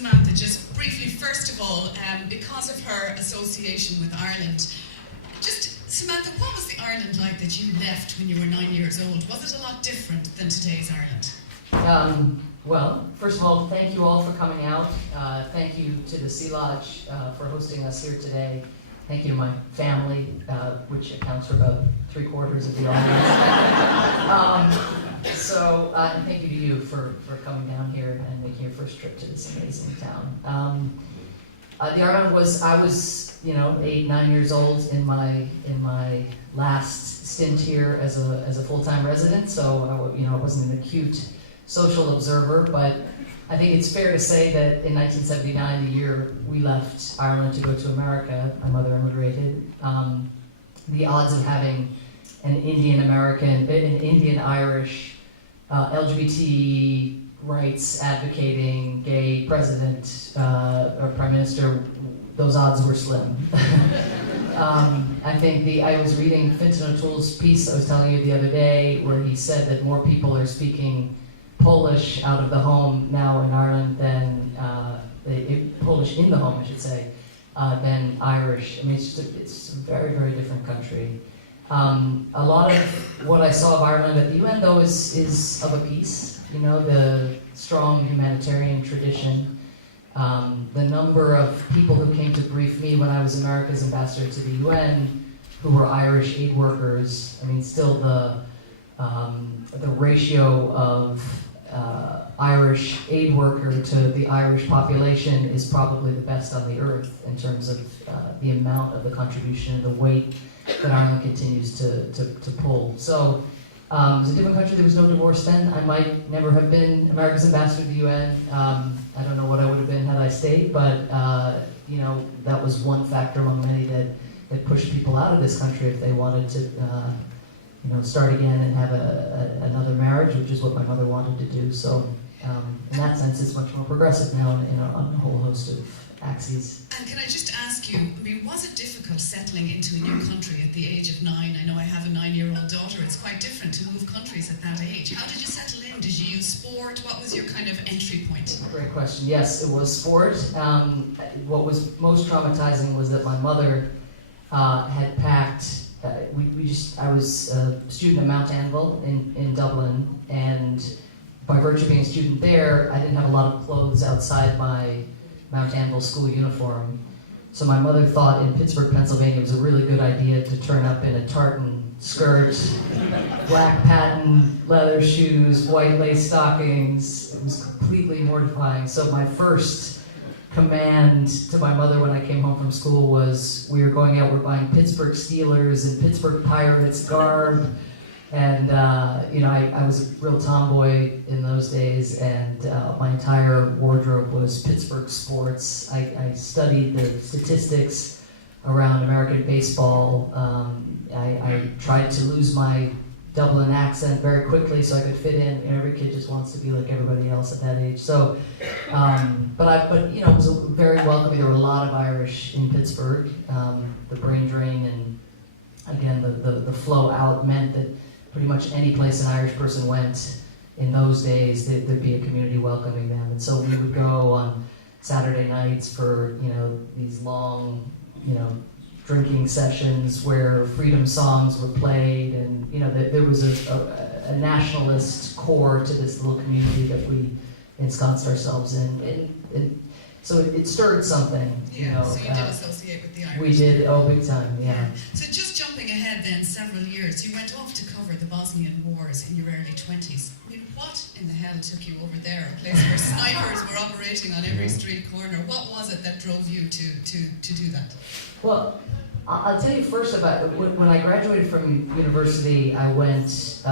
Samantha, just briefly, first of all, because of her association with Ireland, just, Samantha, what was the Ireland like that you left when you were 9 years old? Was it a lot different than today's Ireland? Well, first of all, thank you all for coming out. Thank you to the Sea Lodge for hosting us here today. Thank you to my family, which accounts for about 3/4 of the audience. And thank you to you for coming down here and making your first trip to this amazing town. The Ireland was, I was, 8, 9 years old in my last stint here as a full-time resident, so I wasn't an acute social observer, but I think it's fair to say that in 1979, the year we left Ireland to go to America, my mother immigrated, the odds of having an Indian-Irish, LGBT rights advocating gay president or prime minister, those odds were slim. I think I was reading Fintan O'Toole's piece I was telling you the other day, where he said that more people are speaking Polish out of the home now in Ireland than Polish in the home, I should say, than Irish. I mean, it's a very, very different country. A lot of what I saw of Ireland at the UN, though, is of a piece. The strong humanitarian tradition. The number of people who came to brief me when I was America's ambassador to the UN, who were Irish aid workers. I mean, still the ratio of Irish aid worker to the Irish population is probably the best on the earth in terms of the amount of the contribution and the weight that Ireland continues to pull. So it was a different country. There was no divorce then. I might never have been America's ambassador to the UN. I don't know what I would have been had I stayed, but that was one factor among many that pushed people out of this country if they wanted to start again and have another marriage, which is what my mother wanted to do. So in that sense, it's much more progressive now on a whole host of axes. And can I just ask you, I mean, was it difficult settling into a new country at the age of 9? I know I have a 9-year-old daughter. It's quite different to move countries at that age. How did you settle in? Did you use sport? What was your kind of entry point? Great question. Yes, it was sport. What was most traumatizing was that my mother had packed. I was a student at Mount Anvil in Dublin, and by virtue of being a student there, I didn't have a lot of clothes outside my Mount Anvil school uniform. So my mother thought in Pittsburgh, Pennsylvania, it was a really good idea to turn up in a tartan skirt, black patent leather shoes, white lace stockings. It was completely mortifying. So my first command to my mother when I came home from school was, we were going out, we're buying Pittsburgh Steelers and Pittsburgh Pirates garb. And I was a real tomboy in those days, and my entire wardrobe was Pittsburgh sports. I studied the statistics around American baseball. I tried to lose my Dublin accent very quickly so I could fit in. Every kid just wants to be like everybody else at that age. So, it was very welcoming. There were a lot of Irish in Pittsburgh. The brain drain and again the flow out meant that pretty much any place an Irish person went in those days, there'd be a community welcoming them. And so we would go on Saturday nights for these long drinking sessions where freedom songs were played, and there was a nationalist core to this little community that we ensconced ourselves in. And so it stirred something. Yeah, so you did associate with the Irish. We did, big time, yeah. So just jumping ahead then several years, you went off to cover the Bosnian Wars in your early 20s. I mean, what in the hell took you over there, a place where snipers were operating on every street corner? What was it that drove you to do that? Well, I'll tell you first about when I graduated from university. I went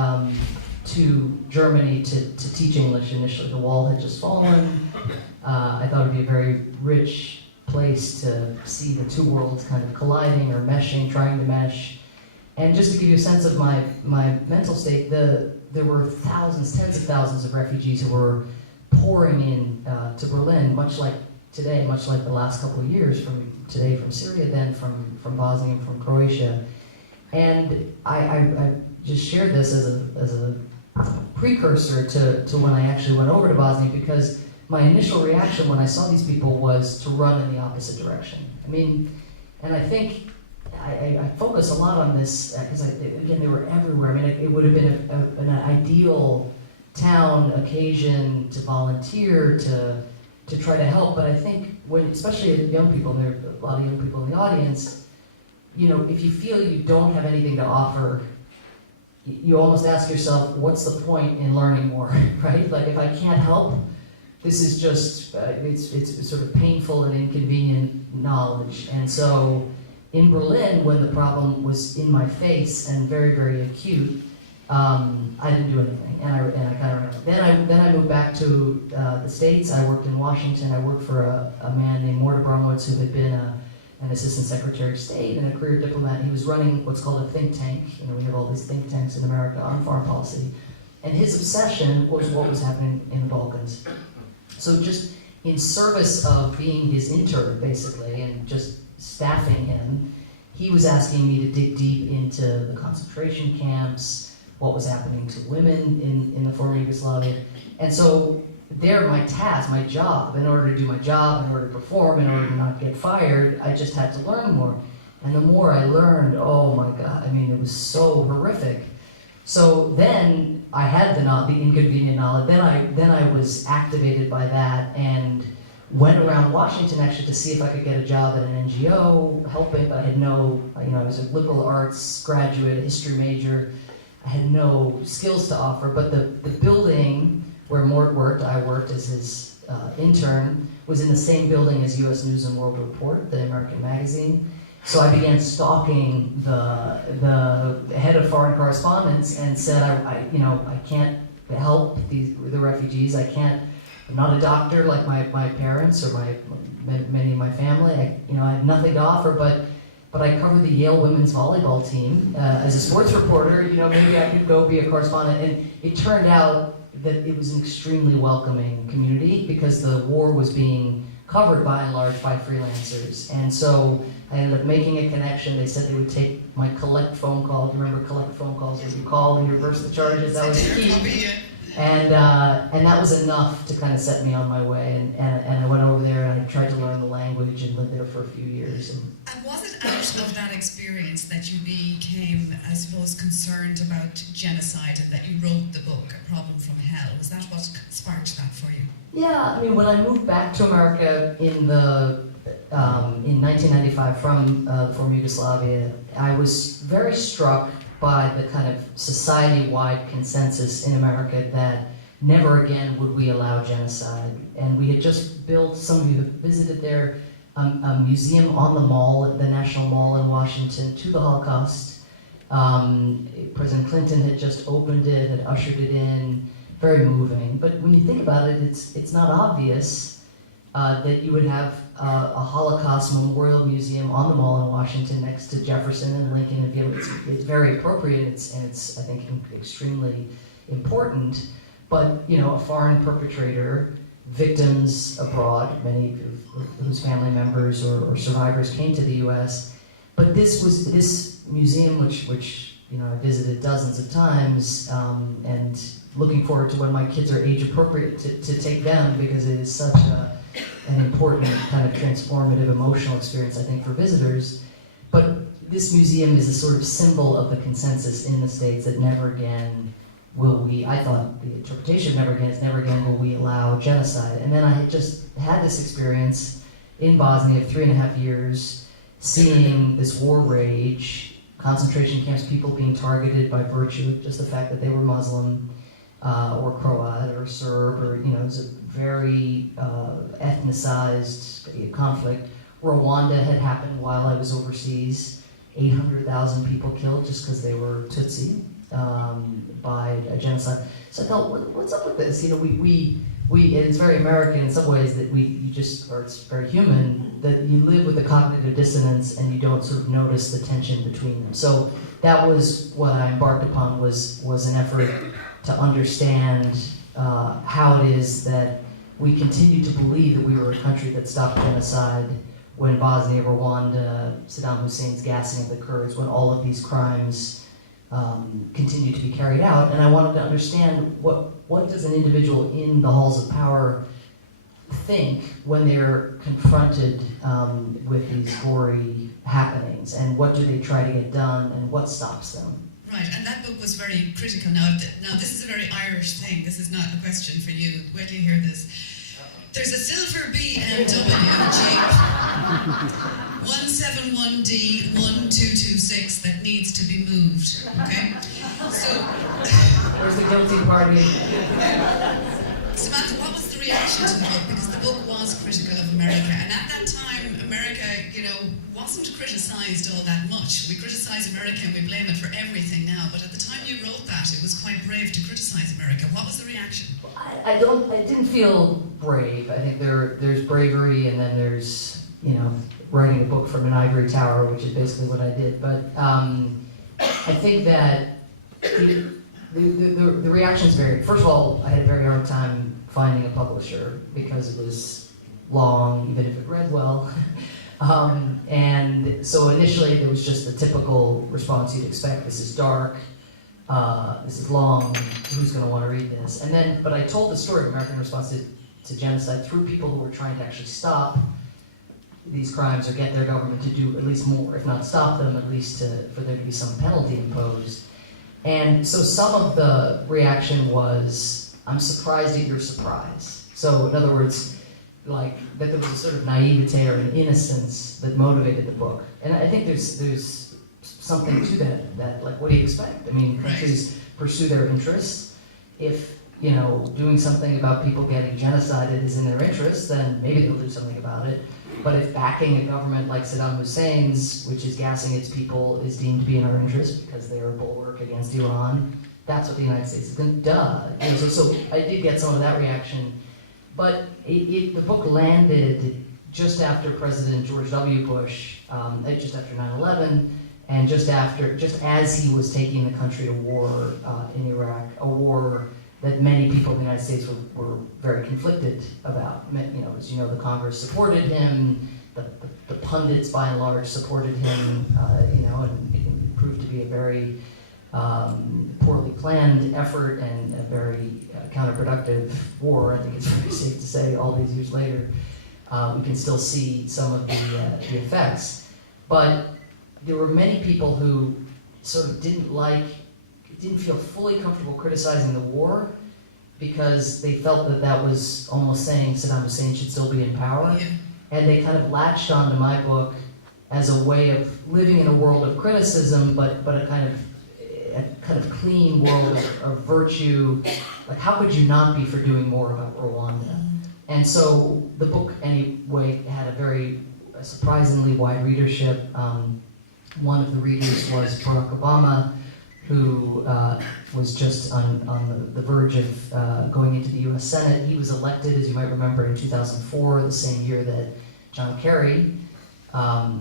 to Germany to teach English initially. The wall had just fallen. I thought it would be a very rich place to see the two worlds kind of colliding or meshing, trying to mesh. And just to give you a sense of my mental state, there were thousands, tens of thousands of refugees who were pouring in to Berlin, much like today, much like the last couple of years, from Syria, then from Bosnia and from Croatia. And I just shared this as a precursor to when I actually went over to Bosnia, because my initial reaction when I saw these people was to run in the opposite direction. I mean, and I think I focus a lot on this because, again, they were everywhere. I mean, it would have been an ideal town occasion to volunteer, to try to help. But I think, especially young people, and there are a lot of young people in the audience, you know, if you feel you don't have anything to offer, you almost ask yourself, what's the point in learning more, right? Like, if I can't help, this is just, it's sort of painful and inconvenient knowledge. And so in Berlin, when the problem was in my face and very, very acute, I didn't do anything, and I kind of then I moved back to the States. I worked in Washington. I worked for a man named Morton Bromwitz, who had been an assistant secretary of state and a career diplomat. He was running what's called a think tank. You know, we have all these think tanks in America on foreign policy, and his obsession was what was happening in the Balkans. So just in service of being his intern, basically, and just staffing him, he was asking me to dig deep into the concentration camps, what was happening to women in the former Yugoslavia. And so there, my task, my job, in order to do my job, in order to perform, in order to not get fired, I just had to learn more. And the more I learned, oh my God, I mean, it was so horrific. So then I had the inconvenient knowledge. Then I was activated by that and went around Washington actually to see if I could get a job at an NGO, helping, but I had I was a liberal arts graduate, a history major. I had no skills to offer, but the building where Mort worked, I worked as his intern, was in the same building as U.S. News and World Report, the American magazine. So I began stalking the head of foreign correspondence and said, I can't help the refugees. I'm not a doctor like my parents or many of my family. I have nothing to offer, but I covered the Yale women's volleyball team as a sports reporter. You know, maybe I could go be a correspondent. And it turned out that it was an extremely welcoming community because the war was being covered by and large by freelancers. And so I ended up making a connection. They said they would take my collect phone call. Do you remember collect phone calls? Where you call and you reverse the charges? That was key. And that was enough to kind of set me on my way. And I went over there and I tried to learn the language and lived there for a few years. And was it out of that experience that you became, I suppose, concerned about genocide and that you wrote the book, A Problem from Hell? Was that what sparked that for you? Yeah, I mean, when I moved back to America in 1995 from the former Yugoslavia, I was very struck by the kind of society-wide consensus in America that never again would we allow genocide. And we had just built, some of you have visited there, a museum on the mall, the National Mall in Washington, to the Holocaust. President Clinton had just opened it, had ushered it in, very moving. But when you think about it, it's not obvious that you would have a Holocaust memorial museum on the mall in Washington next to Jefferson and Lincoln. And it's very appropriate, and it's I think extremely important. But you know, a foreign perpetrator, victims abroad, many whose family members or survivors came to the U.S. But this museum, which you know I visited dozens of times, and looking forward to when my kids are age appropriate to take them, because it is such an important kind of transformative emotional experience, I think, for visitors. But this museum is a sort of symbol of the consensus in the States that never again will we, I thought the interpretation of never again is never again will we allow genocide. And then I had just had this experience in Bosnia of 3.5 years, seeing this war rage, concentration camps, people being targeted by virtue of just the fact that they were Muslim, or Croat or Serb, or it was a very ethnicized conflict. Rwanda had happened while I was overseas. 800,000 people killed just because they were Tutsi by a genocide. So I thought, what's up with this? We it's very American in some ways that it's very human, that you live with the cognitive dissonance and you don't sort of notice the tension between them. So that was what I embarked upon, was an effort to understand how it is that we continue to believe that we were a country that stopped genocide when Bosnia, Rwanda, Saddam Hussein's gassing of the Kurds, when all of these crimes continue to be carried out. And I wanted to understand what does an individual in the halls of power think when they're confronted with these gory happenings, and what do they try to get done, and what stops them? Right, and that book was very critical. Now, this is a very Irish thing. This is not a question for you. Wait till you hear this. There's a silver BMW Jeep 171D1226 that needs to be moved. Okay? So, Where's the guilty party? Samantha, what was the reaction to the book? Because the book was critical of America, and at that time, America, wasn't criticised all that much. We criticise America and we blame it for everything now, but at the time you wrote that, it was quite brave to criticise America. What was the reaction? I didn't feel brave. I think there's bravery, and then there's, writing a book from an ivory tower, which is basically what I did. But I think that the reactions varied. First of all, I had a very hard time finding a publisher because it was long, even if it read well. And so initially there was just the typical response you'd expect. This is dark, this is long, who's going to want to read this? But I told the story of American response to genocide through people who were trying to actually stop these crimes or get their government to do at least more, if not stop them, at least for there to be some penalty imposed. And so some of the reaction was, I'm surprised at your surprise. So in other words, like that there was a sort of naivete or an innocence that motivated the book. And I think there's something to that like, what do you expect? I mean, countries pursue their interests. If, doing something about people getting genocided is in their interest, then maybe they'll do something about it. But if backing a government like Saddam Hussein's, which is gassing its people, is deemed to be in our interest because they are a bulwark against Iran, that's what the United States is going to do. So I did get some of that reaction. But the book landed just after President George W. Bush, just after 9/11, and just as he was taking the country to war in Iraq, a war that many people in the United States were very conflicted about. As you know, the Congress supported him, the pundits by and large supported him, and it proved to be a very poorly planned effort and a very counterproductive war. I think it's very safe to say all these years later, we can still see some of the effects. But there were many people who sort of didn't feel fully comfortable criticizing the war because they felt that was almost saying Saddam Hussein should still be in power. Yeah. And they kind of latched onto my book as a way of living in a world of criticism, but a kind of clean world of virtue. Like, how could you not be for doing more about Rwanda? And so the book, anyway, had a very surprisingly wide readership. One of the readers was Barack Obama, who was just on the verge of going into the U.S. Senate. He was elected, as you might remember, in 2004, the same year that John Kerry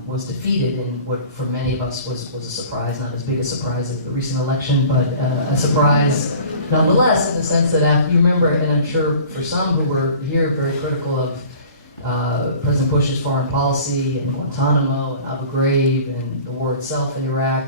was defeated in what for many of us was a surprise, not as big a surprise as the recent election, but a surprise nonetheless, in the sense that after, you remember, and I'm sure for some who were here very critical of President Bush's foreign policy and Guantanamo and Abu Ghraib and the war itself in Iraq,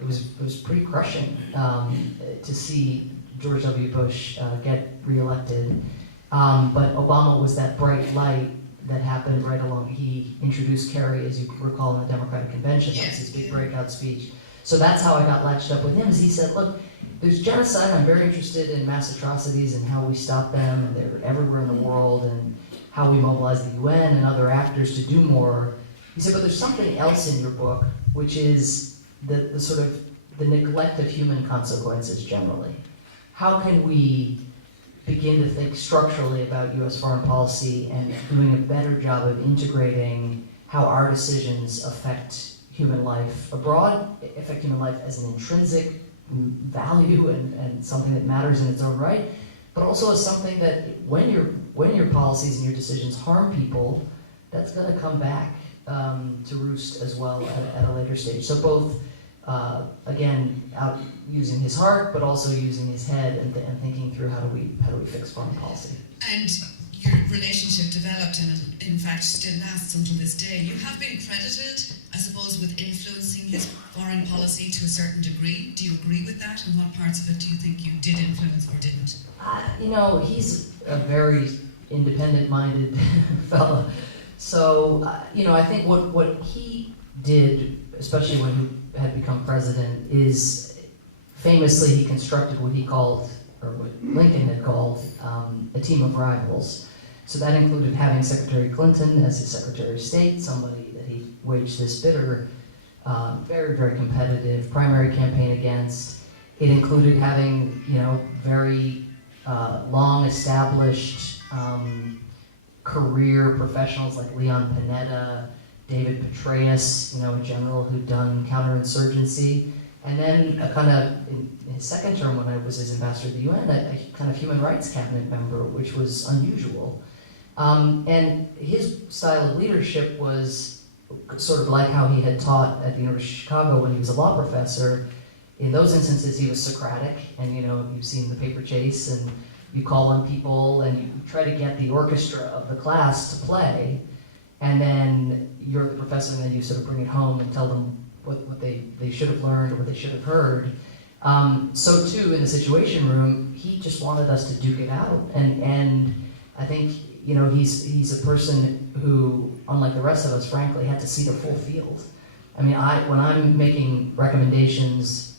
it was pretty crushing to see George W. Bush get reelected. But Obama was that bright light that happened right along. He introduced Kerry, as you recall, in the Democratic Convention. That was his big breakout speech. So that's how I got latched up with him, is he said, look, there's genocide. I'm very interested in mass atrocities and how we stop them, and they're everywhere in the world, and how we mobilize the UN and other actors to do more. He said, but there's something else in your book, which is the sort of the neglect of human consequences generally. How can we begin to think structurally about U.S. foreign policy and doing a better job of integrating how our decisions affect human life abroad, affect human life as an intrinsic value and something that matters in its own right, but also as something that when your policies and your decisions harm people, that's going to come back to roost as well at a later stage. So both, again, out using his heart, but also using his head and thinking through how do we fix foreign policy. And your relationship developed, and in fact still lasts until this day. You have been credited, I suppose, with influencing his foreign policy to a certain degree. Do you agree with that? And what parts of it do you think you did influence or didn't? He's a very independent-minded fellow. So, I think what he did, especially when he had become president, is famously he constructed what he called, or what Lincoln had called, a team of rivals. So that included having Secretary Clinton as his Secretary of State, somebody that he waged this bitter, very, very competitive primary campaign against. It included having, very long-established career professionals like Leon Panetta, David Petraeus, in general, who'd done counterinsurgency. And then in his second term, when I was his ambassador to the UN, a kind of human rights cabinet member, which was unusual. And his style of leadership was sort of like how he had taught at the University of Chicago when he was a law professor. In those instances, he was Socratic, and you've seen The Paper Chase, and you call on people and you try to get the orchestra of the class to play, and then you're the professor, and then you sort of bring it home and tell them what they should have learned or what they should have heard. So too, in the Situation Room, he just wanted us to duke it out, and I think he's a person who, unlike the rest of us, frankly, had to see the full field. I mean, when I'm making recommendations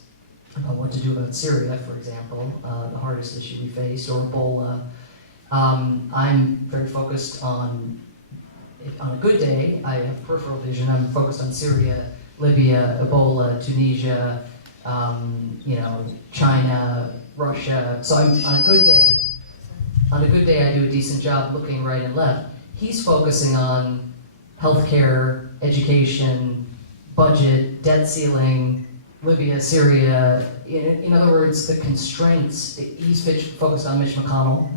about what to do about Syria, for example, the hardest issue we face, or Ebola, I'm very focused on a good day, I have peripheral vision, I'm focused on Syria, Libya, Ebola, Tunisia, China, Russia. So on a good day, I do a decent job looking right and left. He's focusing on healthcare, education, budget, debt ceiling, Libya, Syria. In other words, the constraints. He's focused on Mitch McConnell,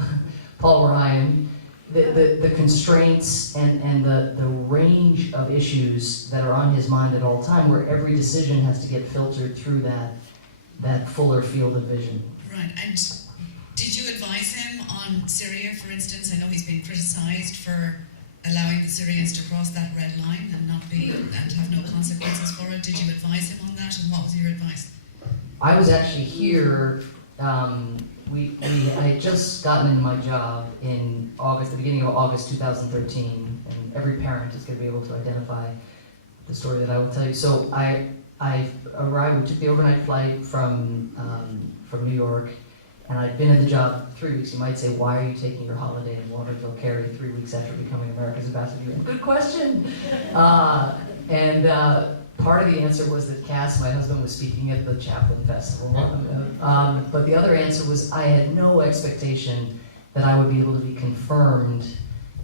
Paul Ryan, the constraints and the range of issues that are on his mind at all time, where every decision has to get filtered through that fuller field of vision. Right, and did you advise him on Syria, for instance? I know he's been criticised for allowing the Syrians to cross that red line and have no consequences for it. Did you advise him on that, and what was your advice? I was actually here. I had just gotten into my job in August, the beginning of August 2013, and every parent is going to be able to identify the story that I will tell you. So I arrived. We took the overnight flight from New York. And I'd been in the job 3 weeks. You might say, why are you taking your holiday in Waterville Cary 3 weeks after becoming America's ambassador? Good question. And part of the answer was that Cass, my husband, was speaking at the Chaplin Festival. But the other answer was I had no expectation that I would be able to be confirmed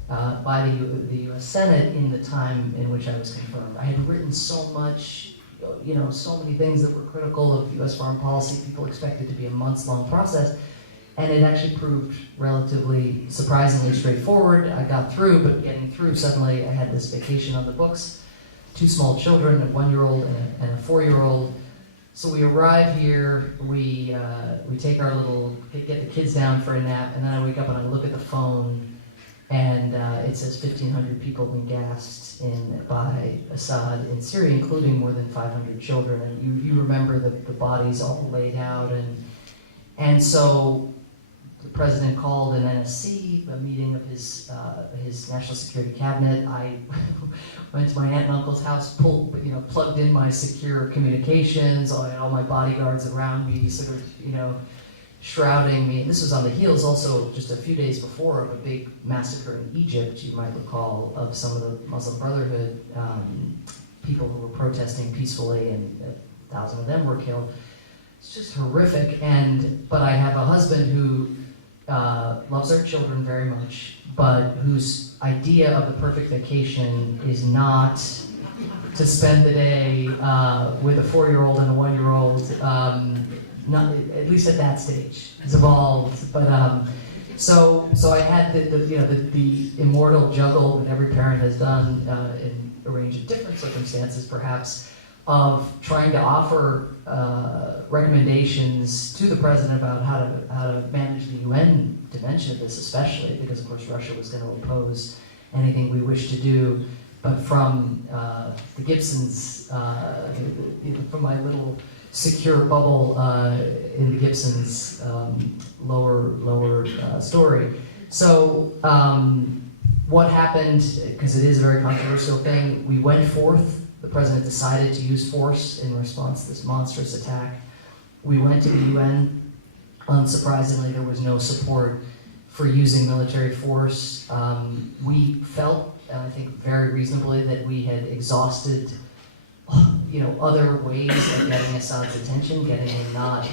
by the U.S. Senate in the time in which I was confirmed. I had written so much, so many things that were critical of U.S. foreign policy. People expected to be a months-long process, and it actually proved relatively surprisingly straightforward. I got through, but getting through, suddenly I had this vacation on the books, 2 small children, a 1-year-old and a 4-year-old. So we arrive here, we take our get the kids down for a nap, and then I wake up and I look at the phone, and it says 1,500 people have been gassed by Assad in Syria, including more than 500 children. And you remember the bodies all laid out. And so the president called an NSC, a meeting of his national security cabinet. I went to my aunt and uncle's house, plugged in my secure communications, all my bodyguards around me, sort of, shrouding me. And this was on the heels also just a few days before of a big massacre in Egypt, you might recall, of some of the Muslim Brotherhood people who were protesting peacefully, and 1,000 of them were killed. It's just horrific. But I have a husband who loves our children very much, but whose idea of the perfect vacation is not to spend the day with a 4-year-old and a 1-year-old. Not, at least at that stage, it's evolved. But so I had the immortal juggle that every parent has done in a range of different circumstances, perhaps, of trying to offer recommendations to the president about how to manage the UN dimension of this, especially because, of course, Russia was going to oppose anything we wish to do. But from the Gibsons, from my little secure bubble in the Gibsons' lower story, So what happened, because it is a very controversial thing, we went forth. The president decided to use force in response to this monstrous attack. We went to the UN. Unsurprisingly, there was no support for using military force. We felt, and I think very reasonably, that we had exhausted other ways of getting Assad's attention, getting him not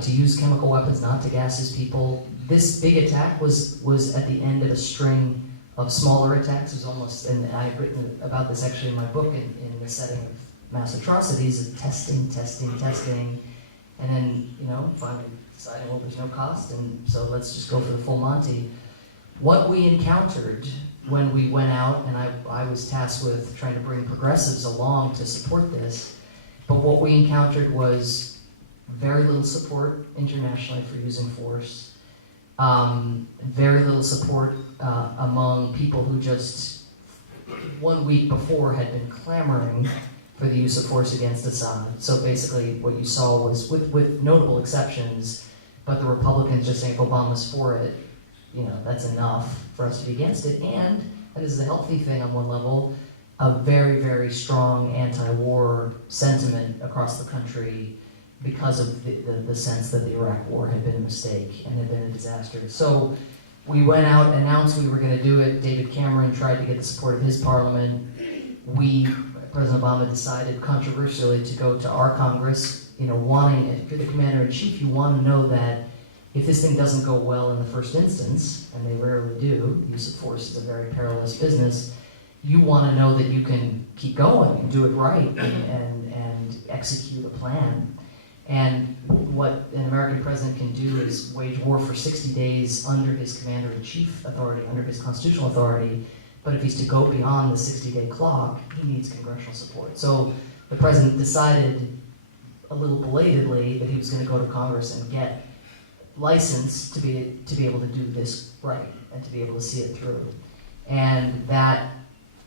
to use chemical weapons, not to gas his people. This big attack was at the end of a string of smaller attacks. It was almost, and I've written about this actually in my book, in the setting of mass atrocities, of testing, and then, finally deciding, well, there's no cost, and so let's just go for the full Monty. What we encountered when we went out, and I was tasked with trying to bring progressives along to support this, but what we encountered was very little support internationally for using force, very little support among people who just 1 week before had been clamoring for the use of force against Assad. So basically what you saw was, with notable exceptions, but the Republicans just saying, if Obama's for it, that's enough for us to be against it. And this is a healthy thing on one level, a very, very strong anti-war sentiment across the country because of the sense that the Iraq War had been a mistake and had been a disaster. So we went out, announced we were going to do it. David Cameron tried to get the support of his parliament. President Obama decided controversially to go to our Congress, wanting, if you're the commander-in-chief, you want to know that if this thing doesn't go well in the first instance, and they rarely do, use of force is a very perilous business, you want to know that you can keep going and do it right and execute a plan. And what an American president can do is wage war for 60 days under his commander-in-chief authority, under his constitutional authority. But if he's to go beyond the 60-day clock, he needs congressional support. So the president decided, a little belatedly, that he was going to go to Congress and get license to be able to do this right and to be able to see it through. And that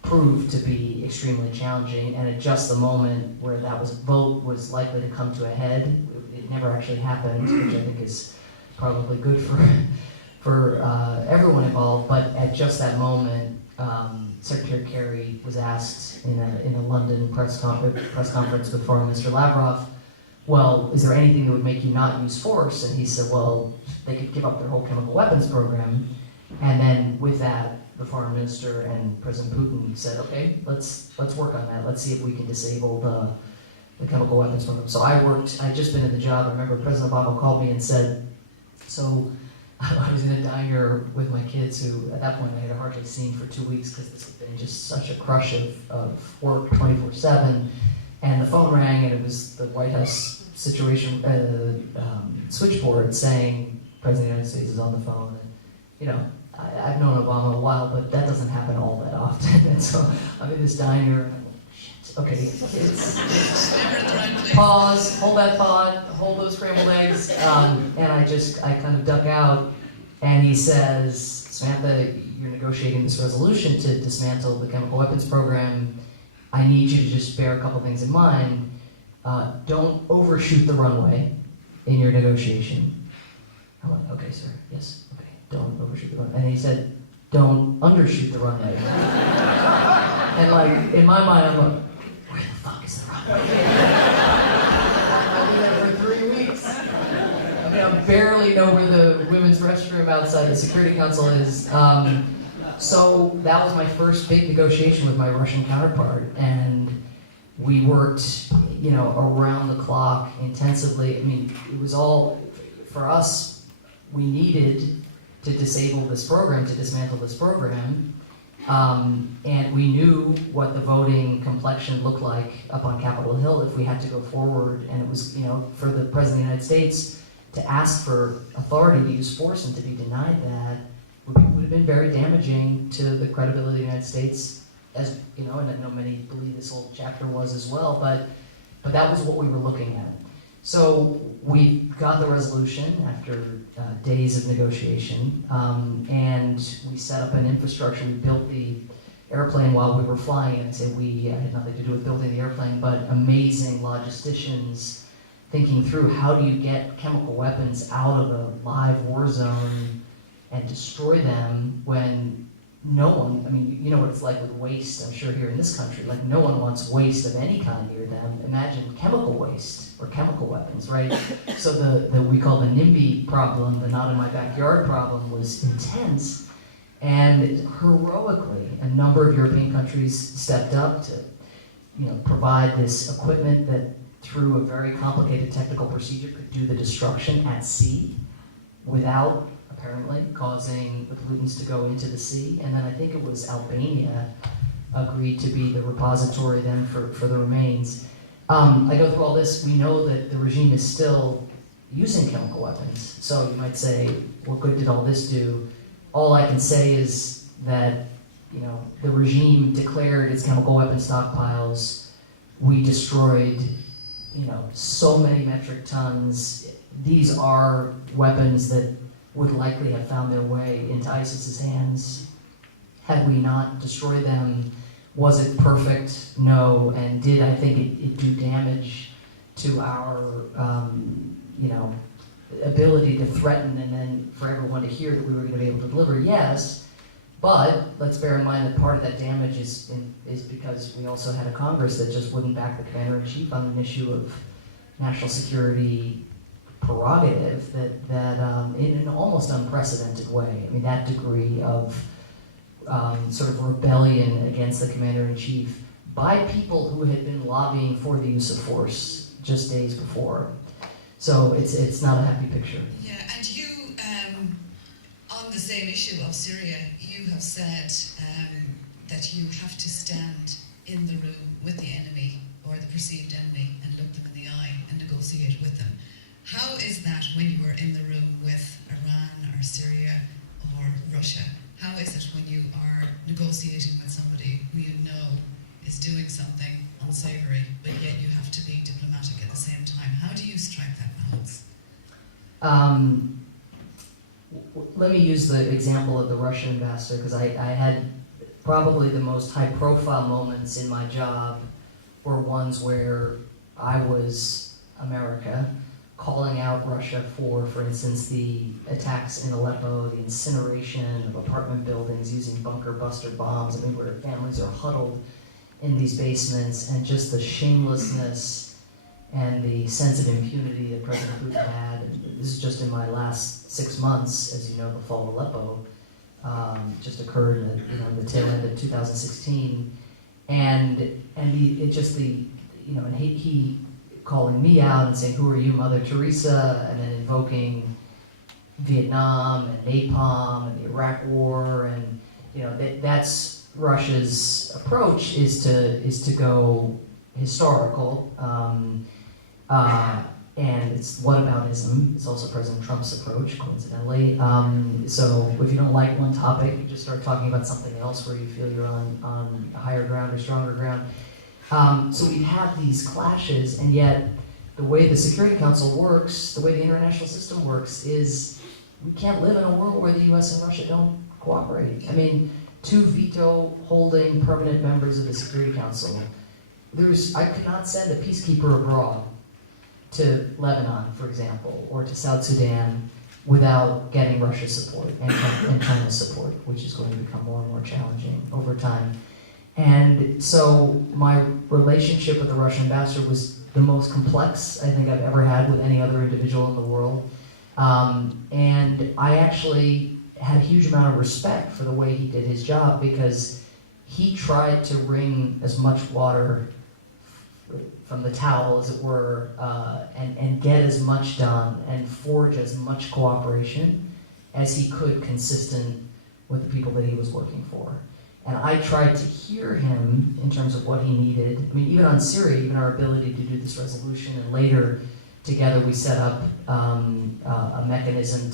proved to be extremely challenging. And at just the moment where that vote was likely to come to a head, it never actually happened, which I think is probably good for everyone involved. But at just that moment, Secretary Kerry was asked in a London press conference with Foreign Minister Lavrov, well, is there anything that would make you not use force? And he said, well, they could give up their whole chemical weapons program. And then with that, the foreign minister and President Putin said, okay, let's work on that. Let's see if we can disable the chemical weapons program. So I'd just been in the job. I remember President Obama called me and said, so I was in a diner with my kids who, at that point, I had hardly seen for 2 weeks because this had been just such a crush of work 24/7. And the phone rang, and it was the White House situation switchboard saying, President of the United States is on the phone. And, I've known Obama a while, but that doesn't happen all that often. And so I'm in this diner, and I'm like, shit, okay, pause, hold that thought, hold those scrambled eggs, and I kind of duck out, and he says, Samantha, you're negotiating this resolution to dismantle the chemical weapons program. I need you to just bear a couple things in mind. Don't overshoot the runway in your negotiation. I'm like, okay, sir, yes, okay, don't overshoot the runway. And he said, don't undershoot the runway. And like, in my mind, I'm like, where the fuck is the runway? I've been there for 3 weeks. I barely know where the women's restroom outside the Security Council is. So that was my first big negotiation with my Russian counterpart, and we worked, around the clock intensively. I mean, it was all, for us, we needed to disable this program, to dismantle this program, and we knew what the voting complexion looked like up on Capitol Hill if we had to go forward, and it was, for the President of the United States to ask for authority to use force and to be denied that would have been very damaging to the credibility of the United States, as and I know many believe this whole chapter was as well, but that was what we were looking at. So we got the resolution after days of negotiation, and we set up an infrastructure. We built the airplane while we were flying, and say we had nothing to do with building the airplane, but amazing logisticians thinking through how do you get chemical weapons out of a live war zone and destroy them when no one, I mean, you know what it's like with waste, I'm sure here in this country, like no one wants waste of any kind near them. Imagine chemical waste or chemical weapons, right? So the we call the NIMBY problem, the not in my backyard problem, was intense, and heroically a number of European countries stepped up to, provide this equipment that through a very complicated technical procedure could do the destruction at sea without apparently causing the pollutants to go into the sea. And then I think it was Albania agreed to be the repository then for the remains. I go through all this, we know that the regime is still using chemical weapons. So you might say, what good did all this do? All I can say is that the regime declared its chemical weapon stockpiles. We destroyed so many metric tons. These are weapons that would likely have found their way into ISIS's hands had we not destroyed them. Was it perfect? No. And did I think it do damage to our ability to threaten and then for everyone to hear that we were going to be able to deliver? Yes. But let's bear in mind that part of that damage is because we also had a Congress that just wouldn't back the commander-in-chief on an issue of national security prerogative that in an almost unprecedented way. I mean, that degree of sort of rebellion against the commander-in-chief by people who had been lobbying for the use of force just days before. So it's not a happy picture. Yeah, and you, on the same issue of Syria, you have said that you have to stand in the room with the enemy or the perceived enemy and look them in the eye and negotiate with them. How is that when you are in the room with Iran or Syria or Russia? How is it when you are negotiating with somebody who you know is doing something unsavory, but yet you have to be diplomatic at the same time? How do you strike that balance? Let me use the example of the Russian ambassador, because I had probably the most high-profile moments in my job were ones where I was America calling out Russia for instance, the attacks in Aleppo, the incineration of apartment buildings using bunker buster bombs, where families are huddled in these basements, and just the shamelessness and the sense of impunity that President Putin had. This is just in my last 6 months, as you know, the fall of Aleppo just occurred in the tail end of 2016, and he calling me out and saying, "Who are you, Mother Teresa?" and then invoking Vietnam and napalm and the Iraq War, and that's Russia's approach is to go historical, and it's whataboutism. It's also President Trump's approach, coincidentally. So if you don't like one topic, you just start talking about something else where you feel you're on higher ground or stronger ground. So we have these clashes, and yet the way the Security Council works, the way the international system works, is we can't live in a world where the US and Russia don't cooperate. Two veto-holding permanent members of the Security Council. I could not send a peacekeeper abroad to Lebanon, for example, or to South Sudan without getting Russia's support and China's support, which is going to become more and more challenging over time. And so my relationship with the Russian ambassador was the most complex I think I've ever had with any other individual in the world. And I actually had a huge amount of respect for the way he did his job, because he tried to wring as much water from the towel, as it were, and get as much done and forge as much cooperation as he could consistent with the people that he was working for. And I tried to hear him in terms of what he needed. Even on Syria, even our ability to do this resolution, and later together we set up a mechanism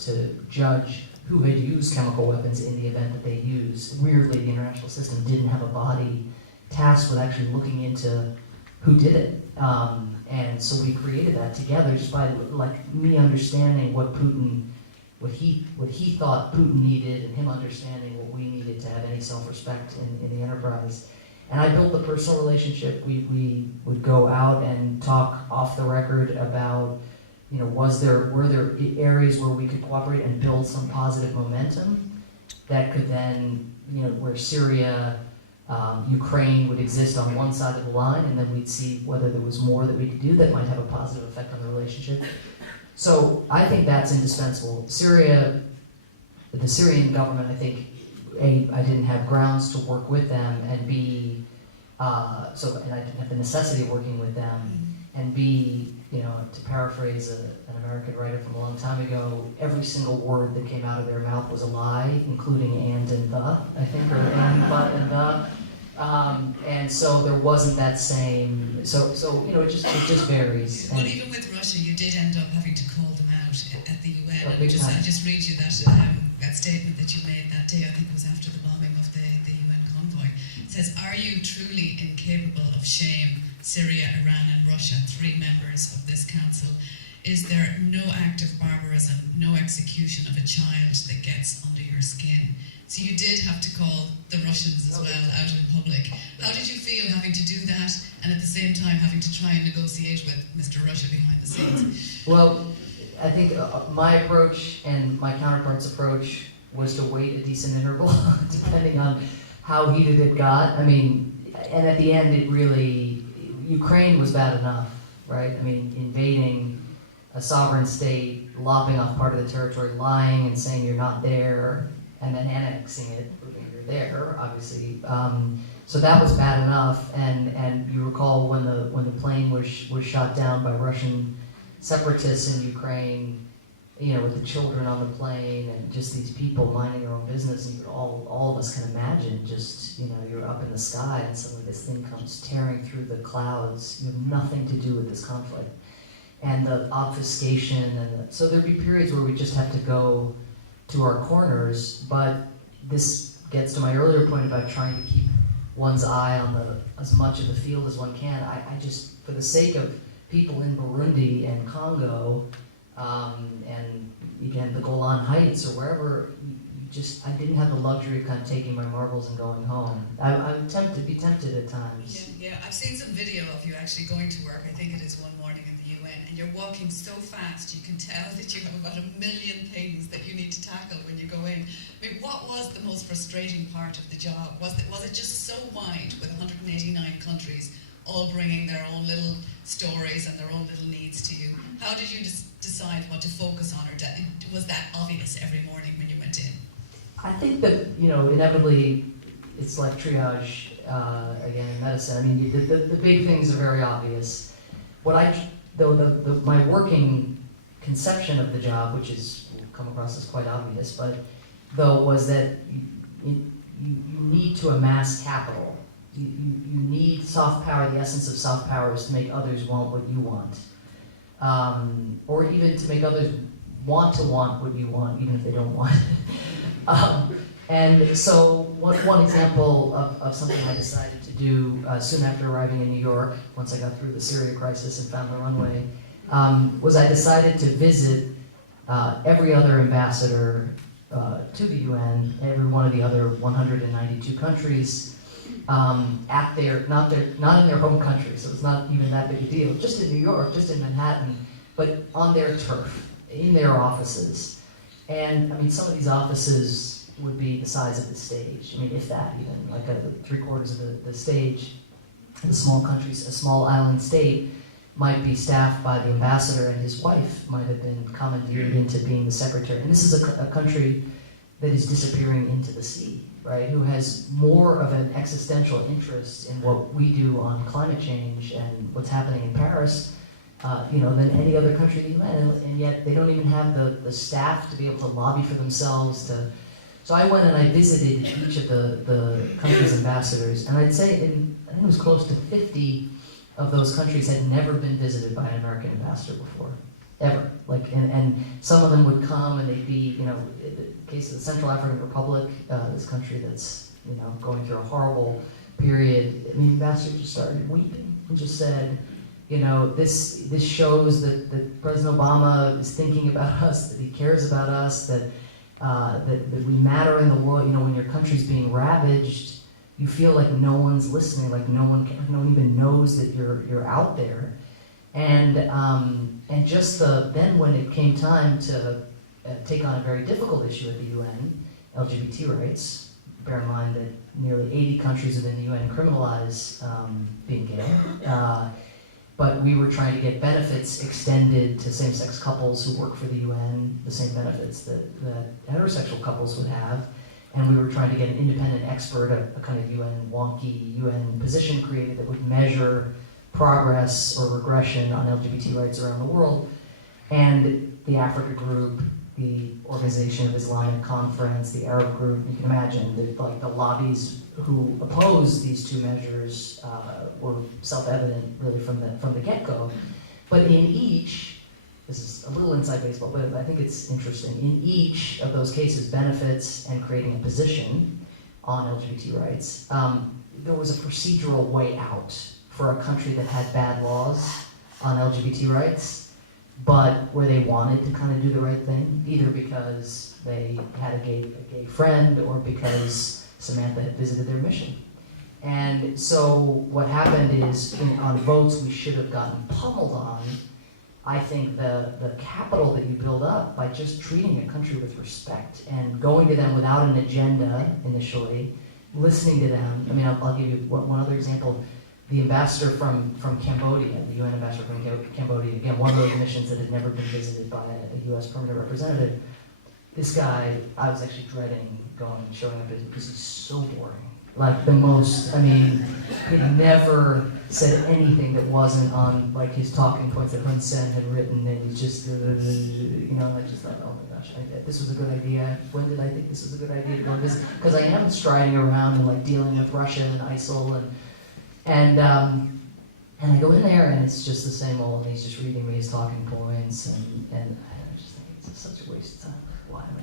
to judge who had used chemical weapons in the event that they used. Weirdly, the international system didn't have a body tasked with actually looking into who did it. And so we created that together just by me understanding what he thought Putin needed, and him understanding what we needed to have any self-respect in the enterprise. And I built the personal relationship. We would go out and talk off the record about were there areas where we could cooperate and build some positive momentum that could then, where Syria, Ukraine would exist on one side of the line, and then we'd see whether there was more that we could do that might have a positive effect on the relationship. So I think that's indispensable. Syria, the Syrian government, I think, A, I didn't have grounds to work with them, and B, and I didn't have the necessity of working with them, and B, to paraphrase an American writer from a long time ago, every single word that came out of their mouth was a lie, including and the, I think, or and, but, and the. And so there wasn't that same, so it just varies. Well, even with Russia, you did end up having to call them out at the UN. Oh, I just read you that statement that you made that day, I think it was after the bombing of the UN convoy. It says, "Are you truly incapable of shame, Syria, Iran and Russia, 3 members of this council? Is there no act of barbarism, no execution of a child that gets under your skin?" So you did have to call the Russians as well out in public. How did you feel having to do that, and at the same time having to try and negotiate with Mr. Russia behind the scenes? Well, I think my approach and my counterpart's approach was to wait a decent interval, depending on how heated it got. I mean, and at the end, it really, Ukraine was bad enough, right? I mean, invading a sovereign state, lopping off part of the territory, lying and saying you're not there, and then annexing it, proving you're there, obviously. So that was bad enough, and you recall when the plane was shot down by Russian separatists in Ukraine, with the children on the plane and just these people minding their own business, and all of us can imagine just, you're up in the sky and suddenly this thing comes tearing through the clouds. You have nothing to do with this conflict. And the obfuscation, so there'd be periods where we just have to go to our corners, but this gets to my earlier point about trying to keep one's eye on as much of the field as one can. I just, for the sake of people in Burundi and Congo, and again, the Golan Heights or wherever, I didn't have the luxury of kind of taking my marbles and going home. I'm be tempted at times. Yeah, I've seen some video of you actually going to work, I think it is one morning in the UN, and you're walking so fast you can tell that you have about 1 million things that you need to tackle when you go in. I mean, what was the most frustrating part of the job? Was it just so wide with 189 countries all bringing their own little stories and their own little needs to you? How did you decide what to focus on, or was that obvious every morning when you went in? I think that, inevitably, it's like triage, again, in medicine. I mean, the big things are very obvious. My working conception of the job, which is will come across as quite obvious, but was that you need to amass capital. You need soft power. The essence of soft power is to make others want what you want, or even to make others want what you want, even if they don't want it. And so one example of something I decided to do soon after arriving in New York, once I got through the Syria crisis and found the runway, was I decided to visit every other ambassador to the UN, every one of the other 192 countries, not in their home country, so it's not even that big a deal, just in New York, just in Manhattan, but on their turf, in their offices. And I mean, some of these offices would be the size of the stage. I mean, if that even, like 3/4 of the stage. The small countries, a small island state, might be staffed by the ambassador, and his wife might have been commandeered into being the secretary. And this is a country that is disappearing into the sea, right? Who has more of an existential interest in what we do on climate change and what's happening in Paris, than any other country in the UN, and yet they don't even have the staff to be able to lobby for themselves. So I went and I visited each of the country's ambassadors, and I'd say I think it was close to 50 of those countries had never been visited by an American ambassador before, ever. And some of them would come and they'd be, in the case of the Central African Republic, this country that's going through a horrible period. I mean, the ambassador just started weeping and just said, this shows that President Obama is thinking about us, that he cares about us, that we matter in the world. When your country's being ravaged, you feel like no one's listening, like no one even knows that you're out there. And just then when it came time to take on a very difficult issue at the UN, LGBT rights, bear in mind that nearly 80 countries within the UN criminalize being gay, but we were trying to get benefits extended to same-sex couples who work for the UN, the same benefits that heterosexual couples would have. And we were trying to get an independent expert, a kind of wonky UN position created that would measure progress or regression on LGBT rights around the world. And the Africa group, the Organization of Islamic Conference, the Arab group, you can imagine the lobbies who opposed these two measures were self-evident really from the get-go. But in each, this is a little inside baseball, but I think it's interesting. In each of those cases, benefits and creating a position on LGBT rights, there was a procedural way out for a country that had bad laws on LGBT rights, but where they wanted to kind of do the right thing, either because they had a gay friend or because Samantha had visited their mission. And so what happened is, on votes we should have gotten pummeled on, I think the capital that you build up by just treating a country with respect and going to them without an agenda initially, listening to them. I mean, I'll give you one other example. The ambassador from Cambodia, the UN ambassador from Cambodia, again, one of those missions that had never been visited by a US permanent representative. This guy, I was actually dreading showing up because he's so boring. Like the most, I mean, he never said anything that wasn't on like his talking points that Hun Sen had written, and he's just, I just thought, oh my gosh, this was a good idea. When did I think this was a good idea to go visit? Because I am striding around and like dealing with Russia and ISIL and I go in there and it's just the same old, and he's just reading me his talking points, and I just think it's such a waste of time. Why am I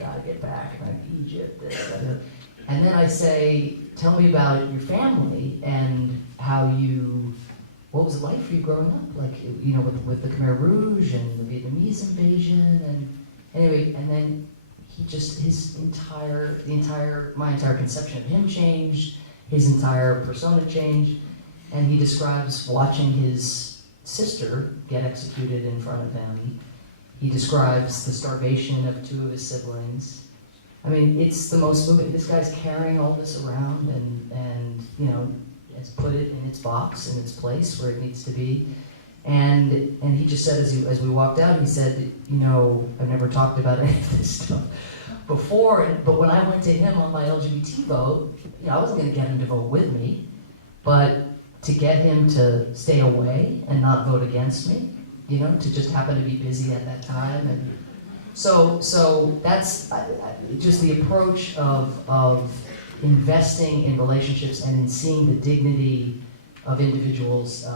gotta get back? I'm Egypt, this, that. And then I say, tell me about your family and what was it like for you growing up? Like, with the Khmer Rouge and the Vietnamese invasion, and anyway, and then he just, my entire conception of him changed, his entire persona changed, and he describes watching his sister get executed in front of him. He describes the starvation of two of his siblings. I mean, it's the most moving. This guy's carrying all this around and has put it in its box, in its place where it needs to be. And he just said, as we walked out, he said, I've never talked about any of this stuff before, but when I went to him on my LGBT vote, I wasn't going to get him to vote with me, but to get him to stay away and not vote against me, to just happen to be busy at that time. And so that's just the approach of investing in relationships and in seeing the dignity of individuals,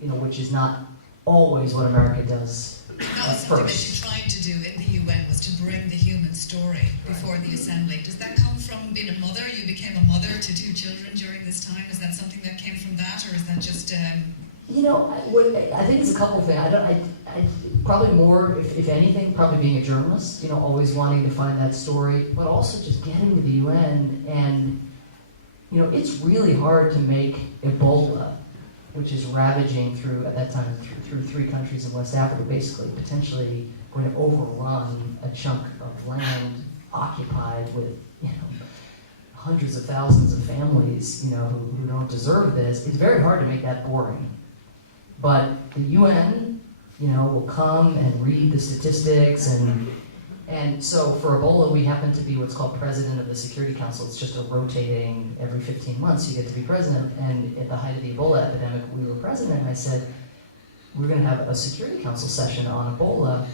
which is not always what America does That was something that you tried to do in the UN, was to bring the human story before the assembly. Does that come from being a mother? You became a mother to two children during this time. Is that something that came from that, or is that just... I think it's a couple of things. I probably more, if anything, probably being a journalist, always wanting to find that story, but also just getting to the UN. And, it's really hard to make Ebola, which is ravaging at that time, through 3 countries in West Africa, basically, potentially going to overrun a chunk of land occupied with, hundreds of thousands of families, who don't deserve this. It's very hard to make that boring. But the UN, will come and read the statistics, and so for Ebola, we happen to be what's called president of the Security Council. It's just a rotating, every 15 months you get to be president, and at the height of the Ebola epidemic, we were president, and I said, we're going to have a Security Council session on Ebola,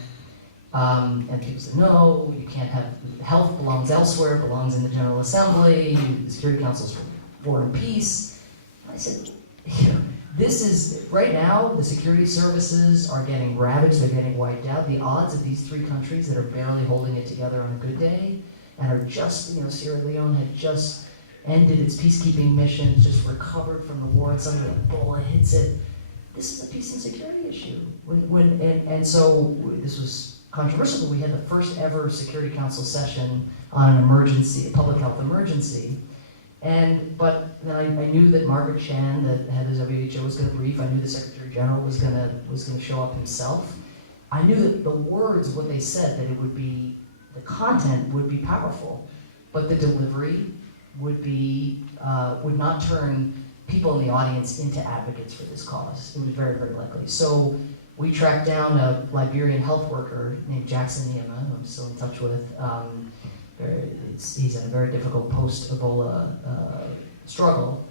and people said, no, you can't have, health belongs elsewhere, it belongs in the General Assembly, the Security Council's for war and peace. And I said, this is, right now, the security services are getting ravaged, they're getting wiped out. The odds of these 3 countries that are barely holding it together on a good day, and are just, Sierra Leone had just ended its peacekeeping missions, just recovered from the war, and suddenly Ebola hits it. This is a peace and security issue. And so this was controversial, but we had the first ever Security Council session on an emergency, a public health emergency. But then I knew that Margaret Chan, the head of the WHO, was going to brief. I knew the Secretary General was going to show up himself. I knew that the words, what they said, that it would be, the content would be powerful, but the delivery would not turn people in the audience into advocates for this cause. It was very, very likely. So we tracked down a Liberian health worker named Jackson Niema, who I'm still in touch with. He's in a very difficult post-Ebola struggle.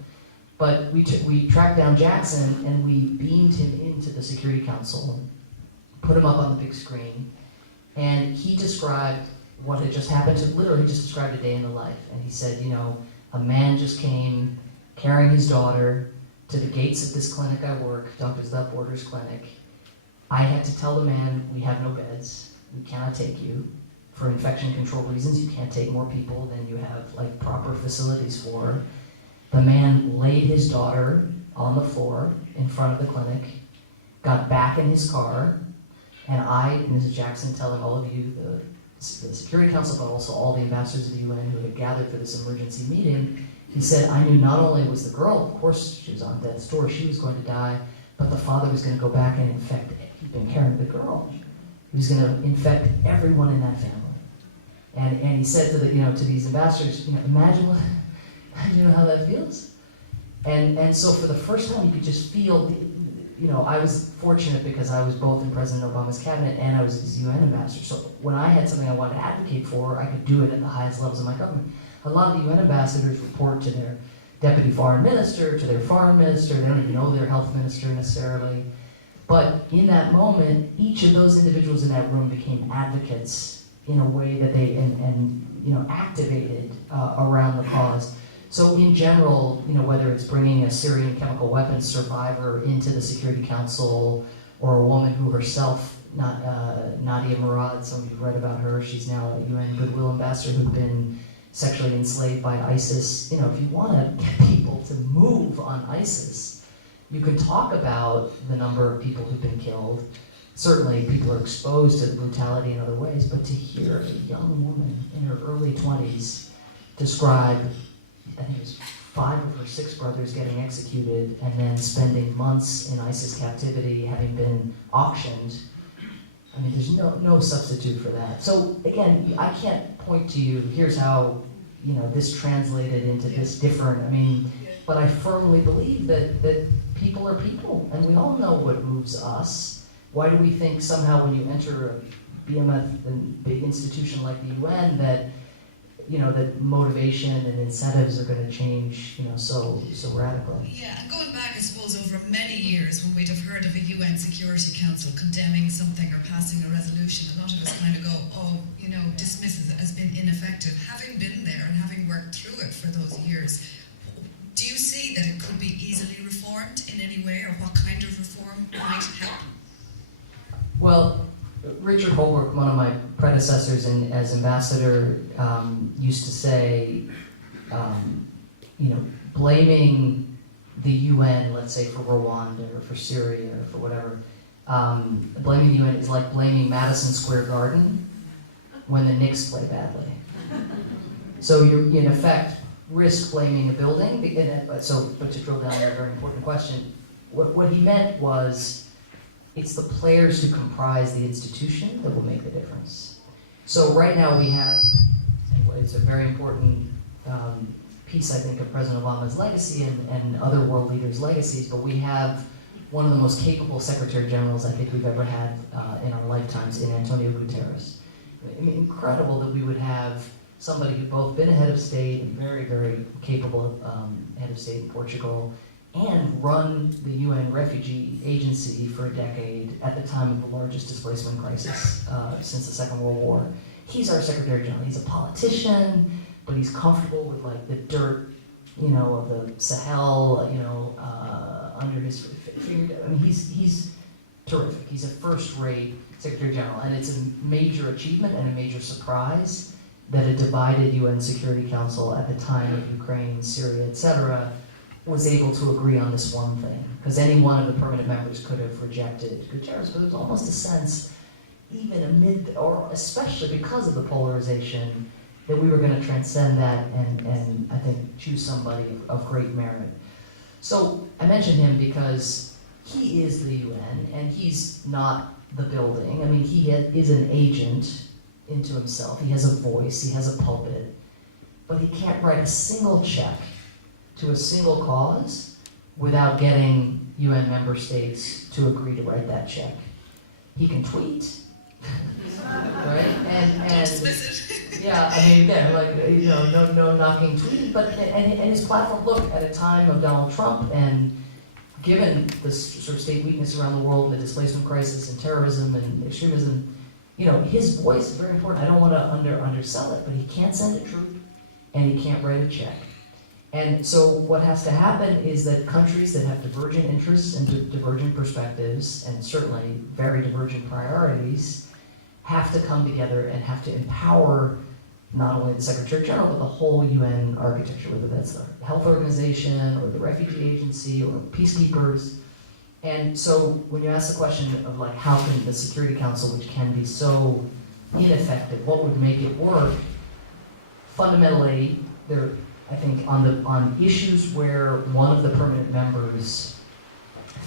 But we tracked down Jackson and we beamed him into the Security Council, put him up on the big screen, and he described what had just happened. Literally just described a day in the life. And he said, a man just came carrying his daughter to the gates of this clinic I work, Doctors Without Borders Clinic. I had to tell the man, we have no beds, we cannot take you. For infection control reasons, you can't take more people than you have proper facilities for. The man laid his daughter on the floor in front of the clinic, got back in his car, and Mrs. Jackson, telling all of you, the Security Council, but also all the ambassadors of the UN who had gathered for this emergency meeting, he said, I knew not only was the girl, of course she was on death's door, she was going to die, but the father was going to go back and infect, he'd been carrying the girl. He was going to infect everyone in that family. And he said to to these ambassadors, imagine how that feels. And so for the first time you could just feel, I was fortunate because I was both in President Obama's cabinet and I was his UN ambassador. So when I had something I wanted to advocate for, I could do it at the highest levels of my government. A lot of the UN ambassadors report to their deputy foreign minister, to their foreign minister, they don't even know their health minister necessarily. But in that moment, each of those individuals in that room became advocates in a way that they activated around the cause. So in general, whether it's bringing a Syrian chemical weapons survivor into the Security Council, or a woman who herself, Nadia Murad, some of you've read about her, she's now a UN Goodwill Ambassador who'd been sexually enslaved by ISIS. If you want to get people to move on ISIS, you can talk about the number of people who've been killed. Certainly people are exposed to the brutality in other ways, but to hear a young woman in her early 20s describe, I think it was 5 of her 6 brothers getting executed and then spending months in ISIS captivity, having been auctioned, I mean, there's no substitute for that. So again, I can't point to you, here's how this translated into this different, but I firmly believe that people are people, and we all know what moves us. Why do we think somehow when you enter a behemoth and big institution like the UN that that motivation and incentives are going to change, so radically? Yeah, and going back, I suppose, over many years, when we'd have heard of a UN Security Council condemning something or passing a resolution, a lot of us kind of go, dismiss it as being ineffective. Having been there and having worked through it for those years, do you see that it could be easily reformed in any way, or what kind of reform might help? Well, Richard Holbrooke, one of my predecessors as ambassador, used to say, blaming the UN, let's say for Rwanda or for Syria or for whatever, blaming the UN is like blaming Madison Square Garden when the Knicks play badly. So you, in effect, risk blaming a building. But to drill down on a very important question, what he meant was, it's the players who comprise the institution that will make the difference. So right now we have, it's a very important piece, I think, of President Obama's legacy and other world leaders' legacies, but we have one of the most capable Secretary Generals I think we've ever had in our lifetimes in Antonio Guterres. Incredible that we would have somebody who'd both been a head of state, and very, very capable head of state in Portugal, and run the UN Refugee Agency for a decade at the time of the largest displacement crisis since the Second World War. He's our Secretary General. He's a politician, but he's comfortable with the dirt, of the Sahel, under his finger. He's terrific. He's a first-rate Secretary General, and it's a major achievement and a major surprise that a divided UN Security Council at the time of Ukraine, Syria, etc., was able to agree on this one thing, because any one of the permanent members could have rejected Guterres, but there was almost a sense, even amid, or especially because of the polarization, that we were going to transcend that and I think choose somebody of great merit. So I mention him because he is the UN, and he's not the building. I mean, he is an agent into himself. He has a voice, he has a pulpit, but he can't write a single check to a single cause without getting UN member states to agree to write that check. He can tweet, right? And yeah, I mean, again, like, you know, no knocking tweet, but and his platform. Look, at a time of Donald Trump, and given the sort of state weakness around the world, the displacement crisis and terrorism and extremism, you know, his voice is very important. I don't want to undersell it, but he can't send a troop, and he can't write a check. And so what has to happen is that countries that have divergent interests and divergent perspectives, and certainly very divergent priorities, have to come together and have to empower not only the Secretary General, but the whole UN architecture, whether that's the health organization or the refugee agency or peacekeepers. And so when you ask the question of like, how can the Security Council, which can be so ineffective, what would make it work? Fundamentally, I think on issues where one of the permanent members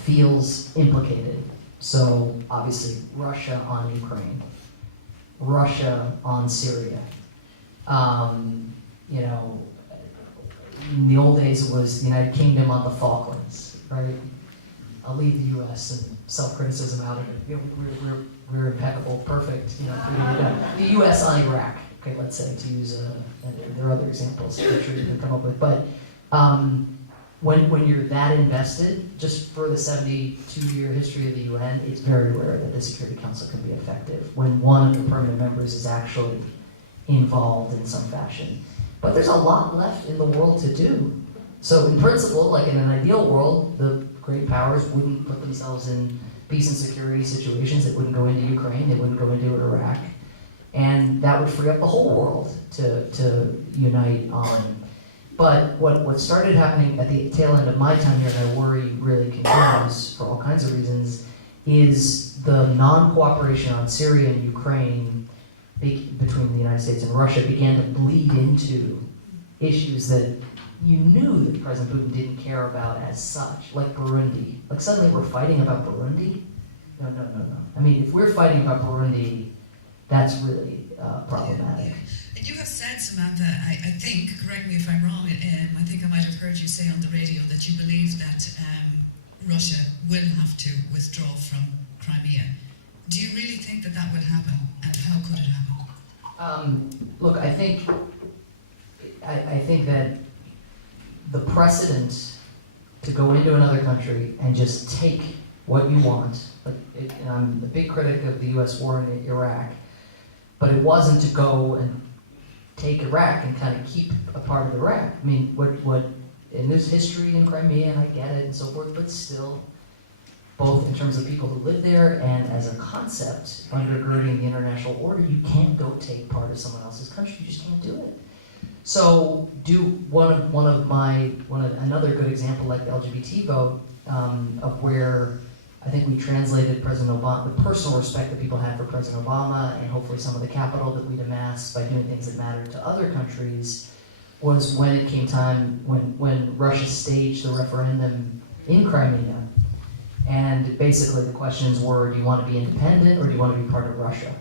feels implicated, so obviously Russia on Ukraine, Russia on Syria. You know, in the old days it was the United Kingdom on the Falklands, right? I'll leave the U.S. and self-criticism out of it. You know, we're impeccable, perfect. You know, the U.S. on Iraq. Okay, let's say, to use and there are other examples I'm sure you can come up with. But when you're that invested, just for the 72-year history of the UN, it's very rare that the Security Council can be effective when one of the permanent members is actually involved in some fashion. But there's a lot left in the world to do. So in principle, like in an ideal world, the great powers wouldn't put themselves in peace and security situations. They wouldn't go into Ukraine, they wouldn't go into Iraq. And that would free up the whole world to unite on. But what started happening at the tail end of my time here, and I worry really continues for all kinds of reasons, is the non-cooperation on Syria and Ukraine between the United States and Russia began to bleed into issues that you knew that President Putin didn't care about as such, like Burundi. Like suddenly we're fighting about Burundi? No. I mean, if we're fighting about Burundi, that's really problematic. And you have said, Samantha, I think, correct me if I'm wrong, I think I might have heard you say on the radio that you believe that Russia will have to withdraw from Crimea. Do you really think that that will happen, and how could it happen? Look, I think that the precedent to go into another country and just take what you want, and I'm a big critic of the U.S. war in Iraq, but it wasn't to go and take Iraq and kind of keep a part of Iraq. I mean, what and there's history in Crimea, and I get it and so forth, but still, both in terms of people who live there and as a concept undergirding the international order, you can't go take part of someone else's country. You just can't do it. So, another good example, like the LGBT vote, of where I think we translated President Obama, the personal respect that people had for President Obama, and hopefully some of the capital that we'd amassed by doing things that mattered to other countries, was when it came time, when Russia staged the referendum in Crimea. And basically the questions were, do you want to be independent or do you want to be part of Russia?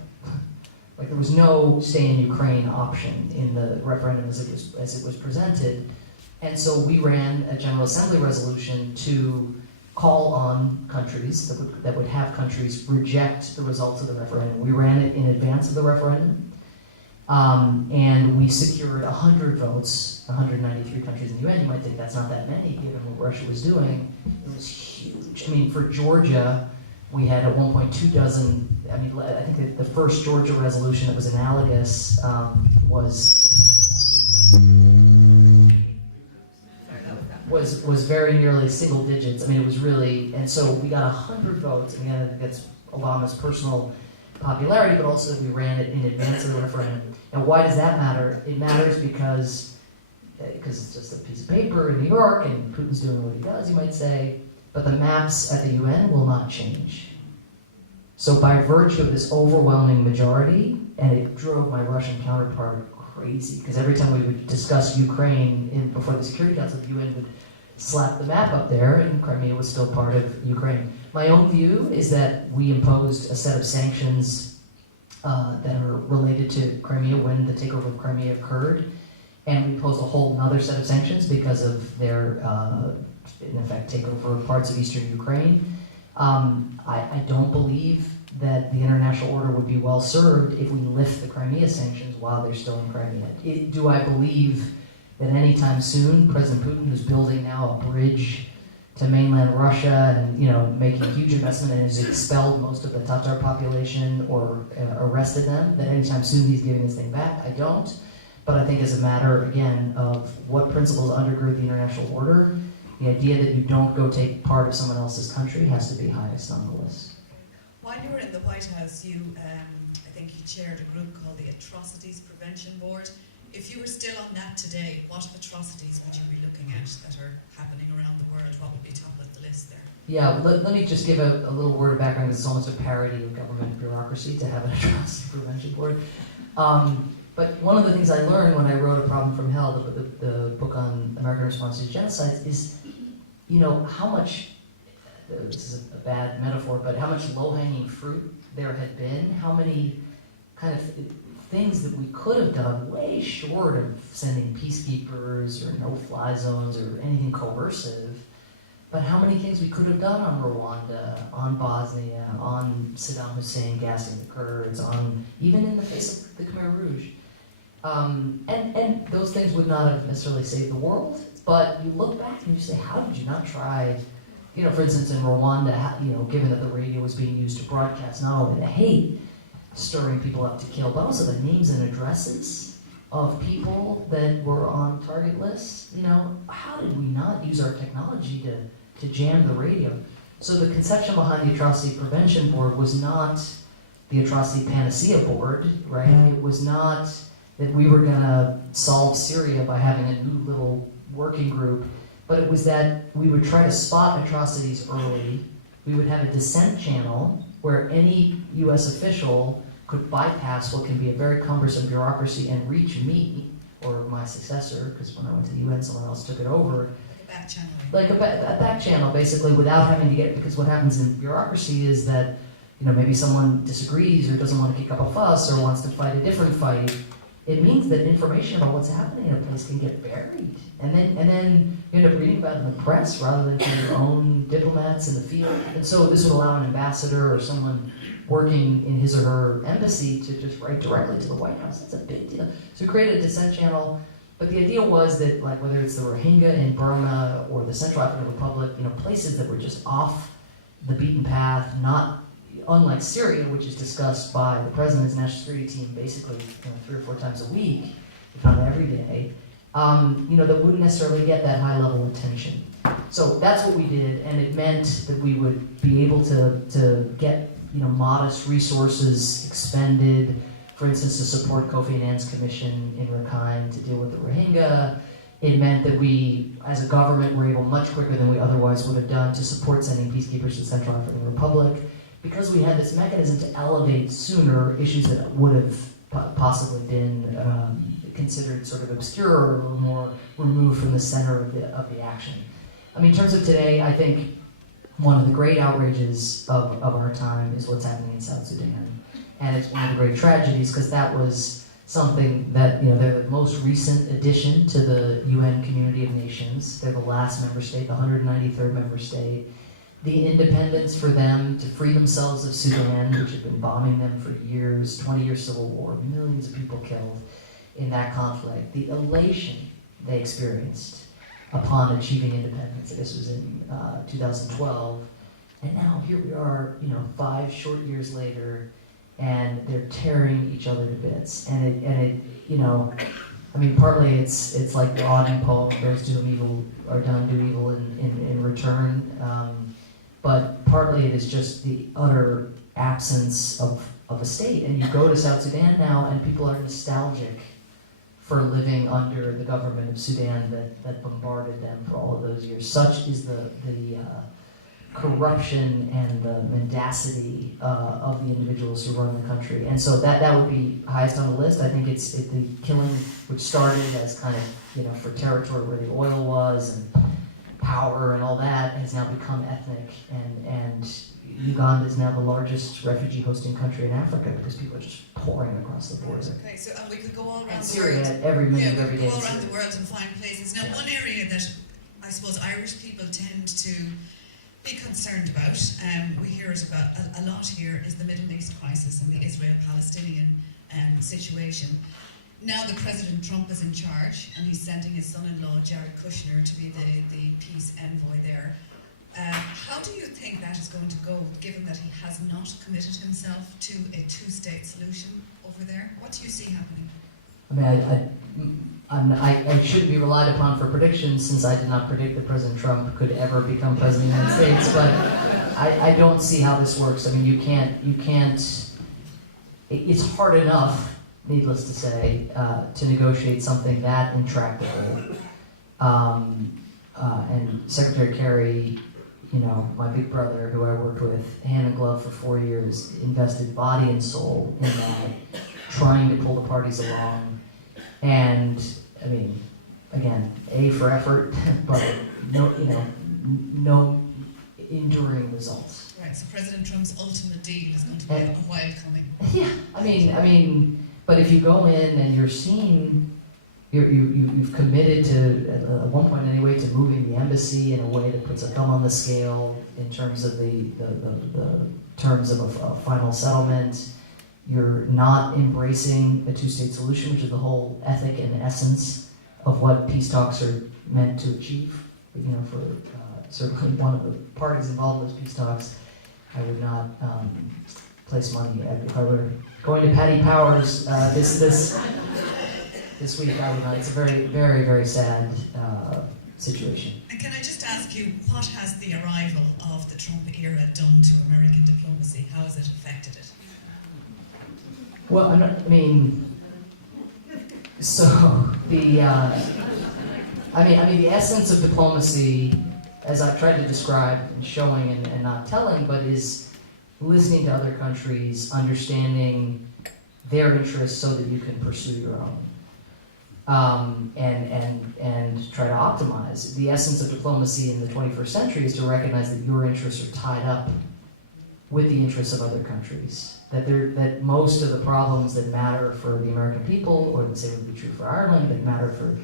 Like there was no stay in Ukraine option in the referendum as it was presented. And so we ran a General Assembly resolution to call on countries that would have countries reject the results of the referendum. We ran it in advance of the referendum, and we secured 100 votes, 193 countries in the UN. You might think that's not that many given what Russia was doing. It was huge. I mean, for Georgia, we had at one point 24, I mean, I think that the first Georgia resolution that was analogous was very nearly single digits. I mean, it was really, and so we got 100 votes. And again, I think that's Obama's personal popularity, but also we ran it in advance of the referendum. And why does that matter? It matters because it's just a piece of paper in New York, and Putin's doing what he does, you might say, but the maps at the UN will not change. So by virtue of this overwhelming majority, and it drove my Russian counterpart crazy, because every time we would discuss Ukraine before the Security Council, the UN would slap the map up there, and Crimea was still part of Ukraine. My own view is that we imposed a set of sanctions that are related to Crimea when the takeover of Crimea occurred, and we imposed a whole other set of sanctions because of their, in effect, takeover of parts of eastern Ukraine. I don't believe that the international order would be well served if we lift the Crimea sanctions while they're still in Crimea. Do I believe that anytime soon, President Putin, who's building now a bridge to mainland Russia and making a huge investment and has expelled most of the Tatar population or arrested them, that anytime soon he's giving this thing back? I don't. But I think as a matter, again, of what principles undergird the international order, the idea that you don't go take part of someone else's country has to be highest on the list. While you were in the White House, I think you chaired a group called the Atrocities Prevention Board. If you were still on that today, what atrocities would you be looking at that are happening around the world? What would be top of the list there? Yeah, let me just give a little word of background, because it's almost a parody of government bureaucracy to have an Atrocity Prevention Board. But one of the things I learned when I wrote A Problem from Hell, the book on American response to genocide, is how much, this is a bad metaphor, but how much low-hanging fruit there had been, how many kind of things that we could have done way short of sending peacekeepers or no-fly zones or anything coercive, but how many things we could have done on Rwanda, on Bosnia, on Saddam Hussein gassing the Kurds, on even in the face of the Khmer Rouge. And those things would not have necessarily saved the world, but you look back and you say, how did you not try, for instance, in Rwanda, given that the radio was being used to broadcast not only the hate, stirring people up to kill, but also the names and addresses of people that were on target lists. How did we not use our technology to jam the radio? So the conception behind the Atrocity Prevention Board was not the Atrocity Panacea Board, right? It was not that we were going to solve Syria by having a new little working group, but it was that we would try to spot atrocities early. We would have a dissent channel where any U.S. official could bypass what can be a very cumbersome bureaucracy and reach me or my successor, because when I went to the UN, someone else took it over. Like a back channel. Like a back channel, basically, without having to get, because what happens in bureaucracy is that, maybe someone disagrees or doesn't want to kick up a fuss or wants to fight a different fight. It means that information about what's happening in a place can get buried. And then you end up reading about it in the press rather than from your own diplomats in the field. And so this would allow an ambassador or someone working in his or her embassy to just write directly to the White House. That's a big deal. So we created a dissent channel. But the idea was that, whether it's the Rohingya in Burma or the Central African Republic, places that were just off the beaten path, not unlike Syria, which is discussed by the President's National Security Team basically 3 or 4 times a week, if not every day, that wouldn't necessarily get that high level of attention. So that's what we did, and it meant that we would be able to get modest resources expended, for instance, to support Kofi Annan's commission in Rakhine to deal with the Rohingya. It meant that we, as a government, were able much quicker than we otherwise would have done to support sending peacekeepers to the Central African Republic, because we had this mechanism to elevate sooner issues that would have possibly been considered sort of obscure or a little more removed from the center of the action. In terms of today, I think one of the great outrages of our time is what's happening in South Sudan. And it's one of the great tragedies, because that was something that, they're the most recent addition to the UN Community of Nations. They're the last member state, the 193rd member state. The independence for them to free themselves of Sudan, which had been bombing them for years, 20-year civil war, millions of people killed in that conflict. The elation they experienced upon achieving independence. This was in 2012. And now here we are, 5 short years later, and they're tearing each other to bits. And it partly it's like the Auden poem, those do evil are done do evil in return. But partly it is just the utter absence of a state. And you go to South Sudan now, and people are nostalgic for living under the government of Sudan that bombarded them for all of those years. Such is the corruption and the mendacity of the individuals who run the country. And so that would be highest on the list. I think it's the killing, which started as kind of, for territory where the oil was and power and all that, has now become ethnic, and Uganda is now the largest refugee hosting country in Africa because people are just pouring across the border. Okay, so we could go all around and the Syria world. every minute, Yeah, every we day. could go all around the world and find places. Now, one area that I suppose Irish people tend to be concerned about, we hear it about a lot here, is the Middle East crisis and the Israel-Palestinian situation. Now that President Trump is in charge, and he's sending his son-in-law, Jared Kushner, to be the peace envoy there, how do you think that is going to go, given that he has not committed himself to a two-state solution over there? What do you see happening? I shouldn't be relied upon for predictions, since I did not predict that President Trump could ever become president of the United States, but I don't see how this works. I mean, you can't, it's hard enough, needless to say, to negotiate something that intractable. And Secretary Kerry, my big brother, who I worked with hand in glove for 4 years, invested body and soul in that, trying to pull the parties along. And I mean, again, A for effort, but no enduring results. Right. So President Trump's ultimate deal is going to be a while coming. Yeah. I mean, but if you go in and you're seen. You've committed to, at one point anyway, to moving the embassy in a way that puts a thumb on the scale in terms of the terms of a final settlement. You're not embracing a two-state solution, which is the whole ethic and essence of what peace talks are meant to achieve. For certainly one of the parties involved in those peace talks, I would not place money. If I were going to Patty Powers this week, I would not. It's a very, very, very sad situation. And can I just ask you, what has the arrival of the Trump era done to American diplomacy? How has it affected it? Well, the essence of diplomacy, as I've tried to describe and showing and not telling, but is listening to other countries, understanding their interests so that you can pursue your own. And try to optimize. The essence of diplomacy in the 21st century is to recognize that your interests are tied up with the interests of other countries. That most of the problems that matter for the American people, or the same would be true for Ireland, that matter for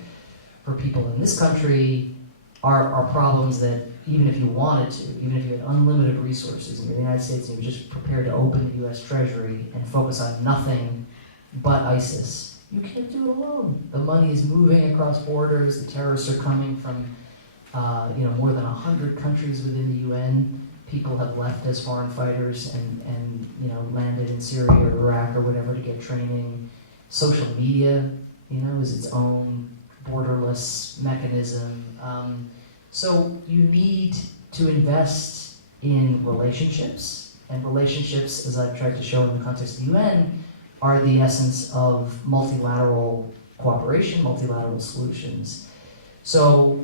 people in this country, are problems that even if you wanted to, even if you had unlimited resources in the United States and you were just prepared to open the US Treasury and focus on nothing but ISIS, you can't do it alone. The money is moving across borders. The terrorists are coming from, more than 100 countries within the UN. People have left as foreign fighters and landed in Syria or Iraq or whatever to get training. Social media, is its own borderless mechanism. So you need to invest in relationships, and relationships, as I've tried to show in the context of the UN, are the essence of multilateral cooperation, multilateral solutions. So,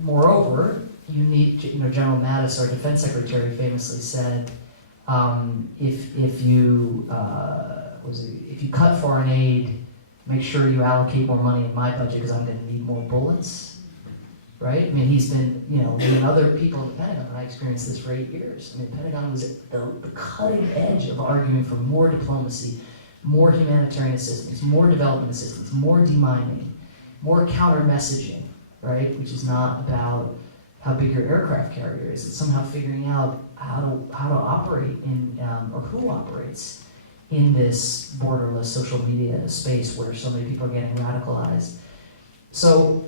moreover, you need, General Mattis, our defense secretary, famously said, if you cut foreign aid, make sure you allocate more money in my budget because I'm going to need more bullets. Right? I mean, he's been, me and other people in the Pentagon, and I experienced this for 8 years. I mean, the Pentagon was at the cutting edge of arguing for more diplomacy, more humanitarian assistance, more development assistance, more demining, more counter-messaging, right? Which is not about how big your aircraft carrier is. It's somehow figuring out how to operate in, or who operates in this borderless social media space where so many people are getting radicalized. So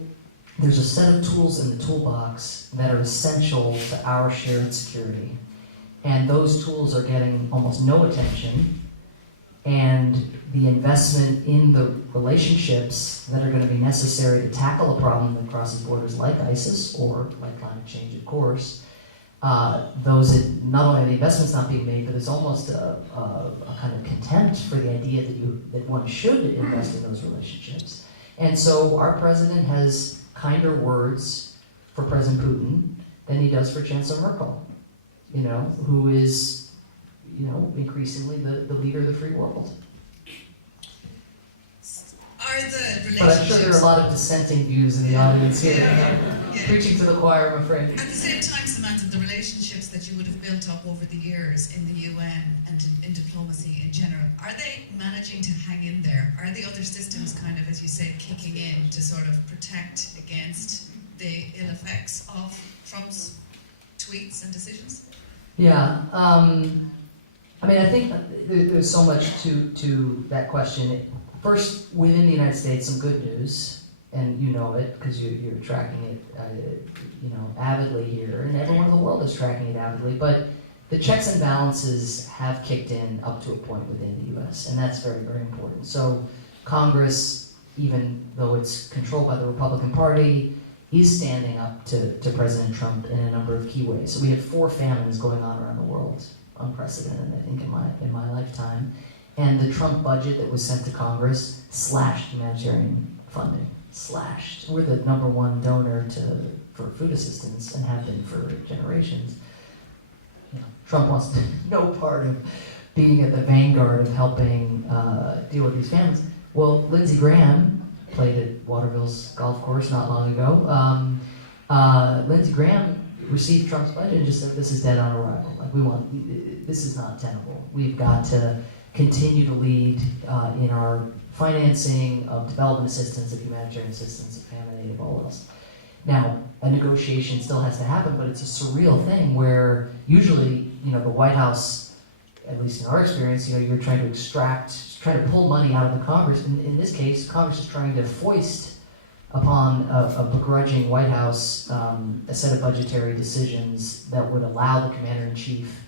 there's a set of tools in the toolbox that are essential to our shared security. And those tools are getting almost no attention. And the investment in the relationships that are going to be necessary to tackle a problem that crosses borders like ISIS or like climate change, of course, those that not only are the investments not being made, but it's almost a kind of contempt for the idea that one should invest in those relationships. And so our president has kinder words for President Putin than he does for Chancellor Merkel. who is, increasingly the leader of the free world. Are the relationships... But I'm sure there are a lot of dissenting views in the audience here. Yeah. Preaching to the choir, I'm afraid. At the same time, Samantha, the relationships that you would have built up over the years in the UN and in diplomacy in general, are they managing to hang in there? Are the other systems kind of, as you say, kicking in to sort of protect against the ill effects of Trump's tweets and decisions? Yeah. I think there's so much to that question. First, within the United States, some good news, and you know it because you're tracking it, avidly here, and everyone in the world is tracking it avidly. But the checks and balances have kicked in up to a point within the U.S., and that's very, very important. So Congress, even though it's controlled by the Republican Party, is standing up to President Trump in a number of key ways. So we have 4 famines going on around the world, unprecedented, I think, in my lifetime. And the Trump budget that was sent to Congress slashed humanitarian funding. Slashed. We're the #1 donor for food assistance and have been for generations. Trump wants no part of being at the vanguard of helping deal with these famines. Well, Lindsey Graham played at Waterville's golf course not long ago. Lindsey Graham received Trump's budget and just said, "This is dead on arrival. This is not tenable. We've got to continue to lead in our financing of development assistance, of humanitarian assistance, of famine aid, of all else." Now, a negotiation still has to happen, but it's a surreal thing where usually, the White House, at least in our experience, you're trying to pull money out of the Congress. In this case, Congress is trying to foist upon a begrudging White House a set of budgetary decisions that would allow the commander-in-chief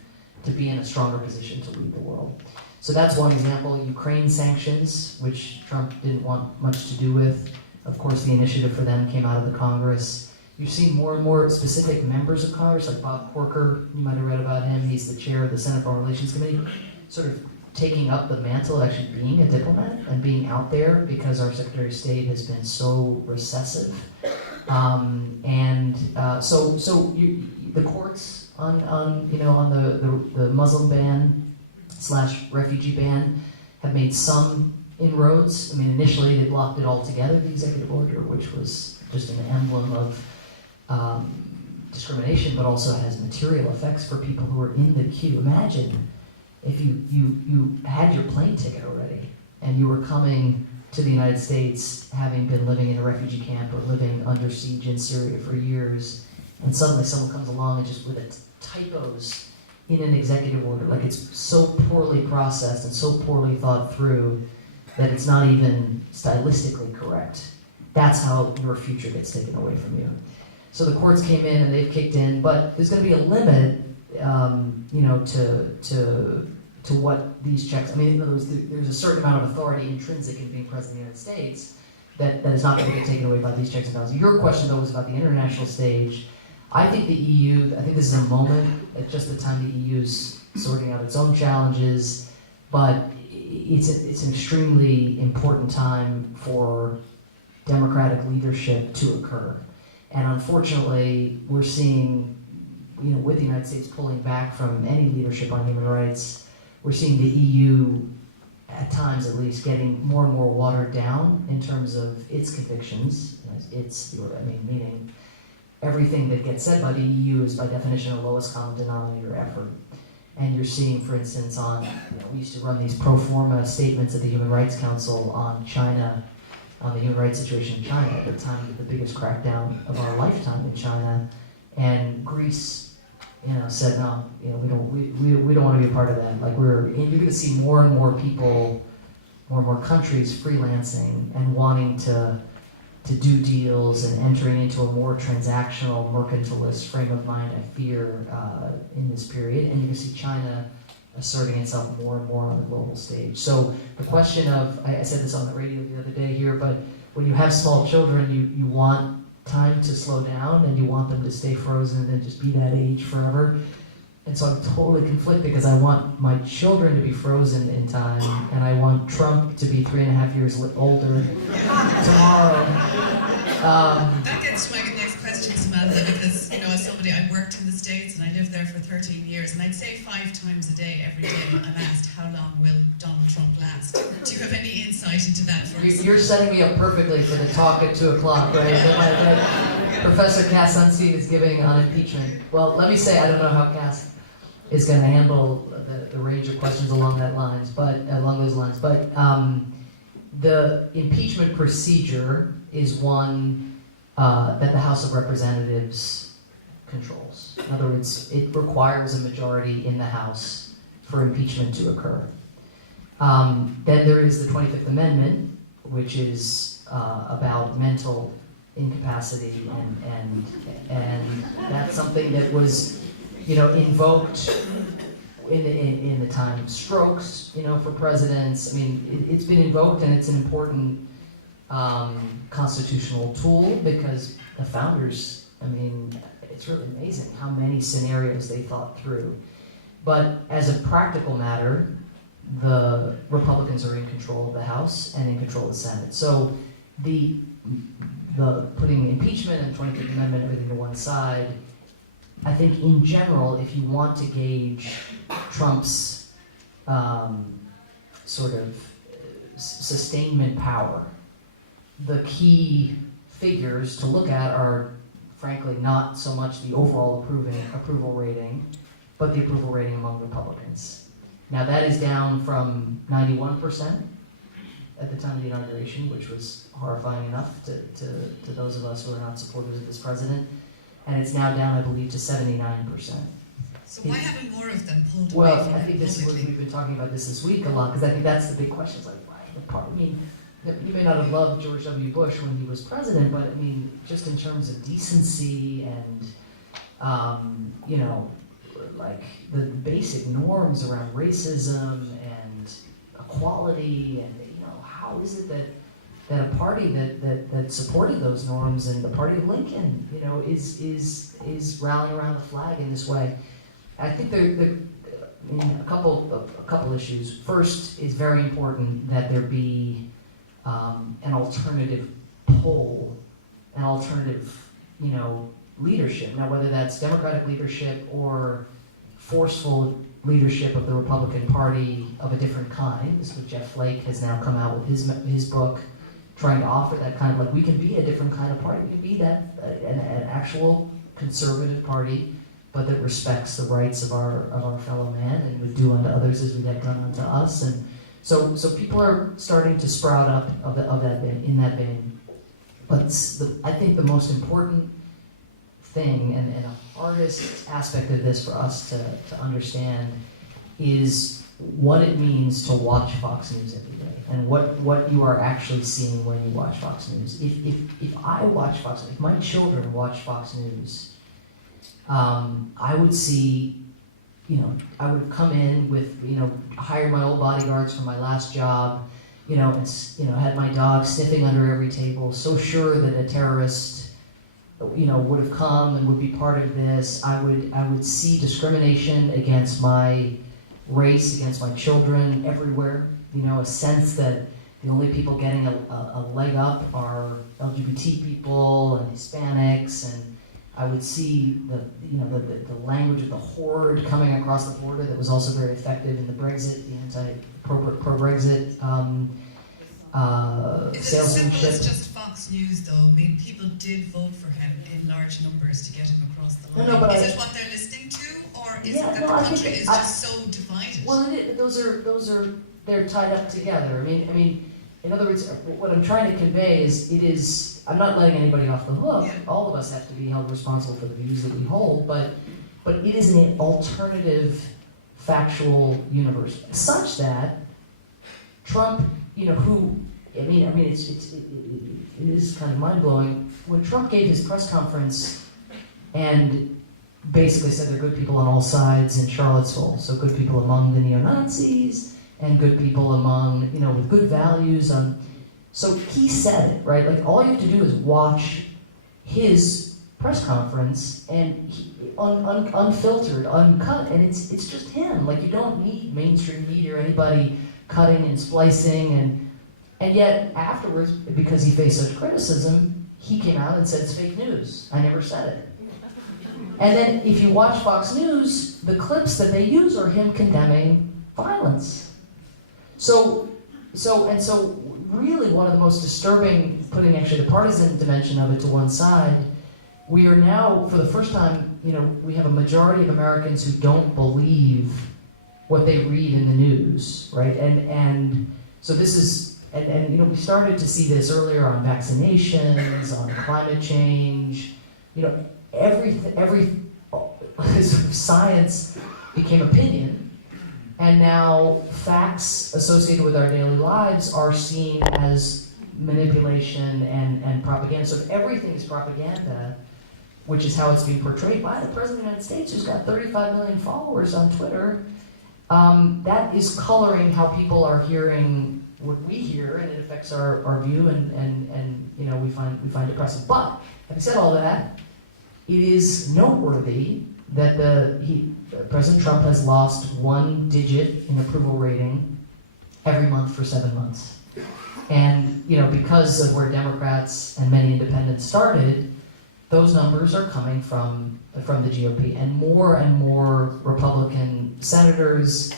to be in a stronger position to lead the world. So that's one example. Ukraine sanctions, which Trump didn't want much to do with. Of course, the initiative for them came out of the Congress. You've seen more and more specific members of Congress, like Bob Corker, you might have read about him. He's the chair of the Senate Foreign Relations Committee, sort of taking up the mantle of actually being a diplomat and being out there because our Secretary of State has been so recessive. The courts on the Muslim ban / refugee ban have made some inroads. Initially they blocked it altogether, the executive order, which was just an emblem of discrimination, but also has material effects for people who are in the queue. Imagine if you had your plane ticket already and you were coming to the United States having been living in a refugee camp or living under siege in Syria for years, and suddenly someone comes along and just with typos in an executive order, like it's so poorly processed and so poorly thought through that it's not even stylistically correct. That's how your future gets taken away from you. So the courts came in and they've kicked in, but there's going to be a limit, to what these checks. In other words, there's a certain amount of authority intrinsic in being president of the United States that is not going to get taken away by these checks and balances. Your question, though, was about the international stage. I think the EU. I think this is a moment at just the time the EU is sorting out its own challenges, but it's an extremely important time for democratic leadership to occur. And unfortunately, we're seeing, with the United States pulling back from any leadership on human rights, we're seeing the EU, at times at least, getting more and more watered down in terms of its convictions. Meaning everything that gets said by the EU is by definition a lowest common denominator effort. And you're seeing, for instance, we used to run these pro forma statements at the Human Rights Council on China, on the human rights situation in China, at the time of the biggest crackdown of our lifetime in China. And Greece, said, no, we don't want to be a part of that. You're going to see more and more people, more and more countries freelancing and wanting to do deals and entering into a more transactional, mercantilist frame of mind, I fear, in this period. And you can see China asserting itself more and more on the global stage. So the question of, I said this on the radio the other day here, but when you have small children, you want time to slow down and you want them to stay frozen and just be that age forever. And so I'm totally conflicted because I want my children to be frozen in time and I want Trump to be 3.5 years older tomorrow. That gets to my next question, Samantha, because, as somebody somebody, I worked in the States and I lived there for 13 years, and I'd say 5 times a day, every day, I'm asked, how long will Donald Trump last? Do you have any insight into that for us? You're setting me up perfectly for the talk at 2 o'clock, right? That Professor Cass Sunstein is giving on impeachment. Well, let me say, I don't know how Cass is going to handle the range of questions along those lines, but the impeachment procedure is one that the House of Representatives controls. In other words, it requires a majority in the House for impeachment to occur. Then there is the 25th Amendment, which is about mental incapacity, and that's something that was, invoked in the time of strokes, for presidents. I mean, it's been invoked, and it's an important constitutional tool because the founders, it's really amazing how many scenarios they thought through. But as a practical matter, the Republicans are in control of the House and in control of the Senate. So the putting impeachment and the 25th Amendment, everything to one side, I think in general, if you want to gauge Trump's sort of sustainment power, the key figures to look at are, frankly, not so much the overall approval rating, but the approval rating among Republicans. Now that is down from 91% at the time of the inauguration, which was horrifying enough to those of us who are not supporters of this president, and it's now down, I believe, to 79%. So why haven't more of them pulled away Well, from I think this is what we've been talking about this week a lot, because I think that's the big question. It's like, why the part? You may not have loved George W. Bush when he was president, but just in terms of decency and, like the basic norms around racism and equality, and how is it that a party that supported those norms, and the party of Lincoln, is rallying around the flag in this way? I think a couple issues. First, it's very important that there be an alternative pole, an alternative, leadership. Now, whether that's Democratic leadership or forceful leadership of the Republican Party of a different kind. This is what Jeff Flake has now come out with his book, trying to offer that kind of, like, we can be a different kind of party. We can be that, an actual conservative party, but that respects the rights of our fellow man and would do unto others as we have done unto us. And so people are starting to sprout up in that vein. But I think the most important thing and the hardest aspect of this for us to understand is what it means to watch Fox News every day, and what you are actually seeing when you watch Fox News. If I watch Fox News, if my children watch Fox News, I would see, I would come in with, hire my old bodyguards from my last job, and had my dog sniffing under every table, so sure that a terrorist would have come and would be part of this. I would see discrimination against my race, against my children everywhere. A sense that the only people getting a leg up are LGBT people and Hispanics, and I would see the language of the horde coming across the border that was also very effective in the Brexit, the pro-Brexit salesmanship. Is it as simple as just Fox News, though? People did vote for him in large numbers to get him across the line. No, is it what they're listening to, or is it that the country is just so divided? Well, those are they're tied up together. In other words, what I'm trying to convey is I'm not letting anybody off the hook. Yeah. All of us have to be held responsible for the views that we hold, but it is an alternative factual universe such that Trump, it is kind of mind-blowing. When Trump gave his press conference and basically said there are good people on all sides in Charlottesville, so good people among the neo-Nazis and good people among, with good values. So he said it, right? Like, all you have to do is watch his press conference and unfiltered, uncut, and it's just him. Like, you don't need mainstream media or anybody cutting and splicing, and yet afterwards, because he faced such criticism, he came out and said it's fake news. I never said it. And then if you watch Fox News, the clips that they use are him condemning violence. So really one of the most disturbing, putting actually the partisan dimension of it to one side, we are now, for the first time, we have a majority of Americans who don't believe what they read in the news, right? And so this is, we started to see this earlier on vaccinations, on climate change, every science became opinion, and now facts associated with our daily lives are seen as manipulation and propaganda. So if everything is propaganda, which is how it's being portrayed by the President of the United States, who's got 35 million followers on Twitter, that is coloring how people are hearing what we hear, and it affects our view, and we find depressing. But having said all that, it is noteworthy that President Trump has lost 1 digit in approval rating every month for 7 months. And because of where Democrats and many independents started, those numbers are coming from the GOP. And more Republican senators,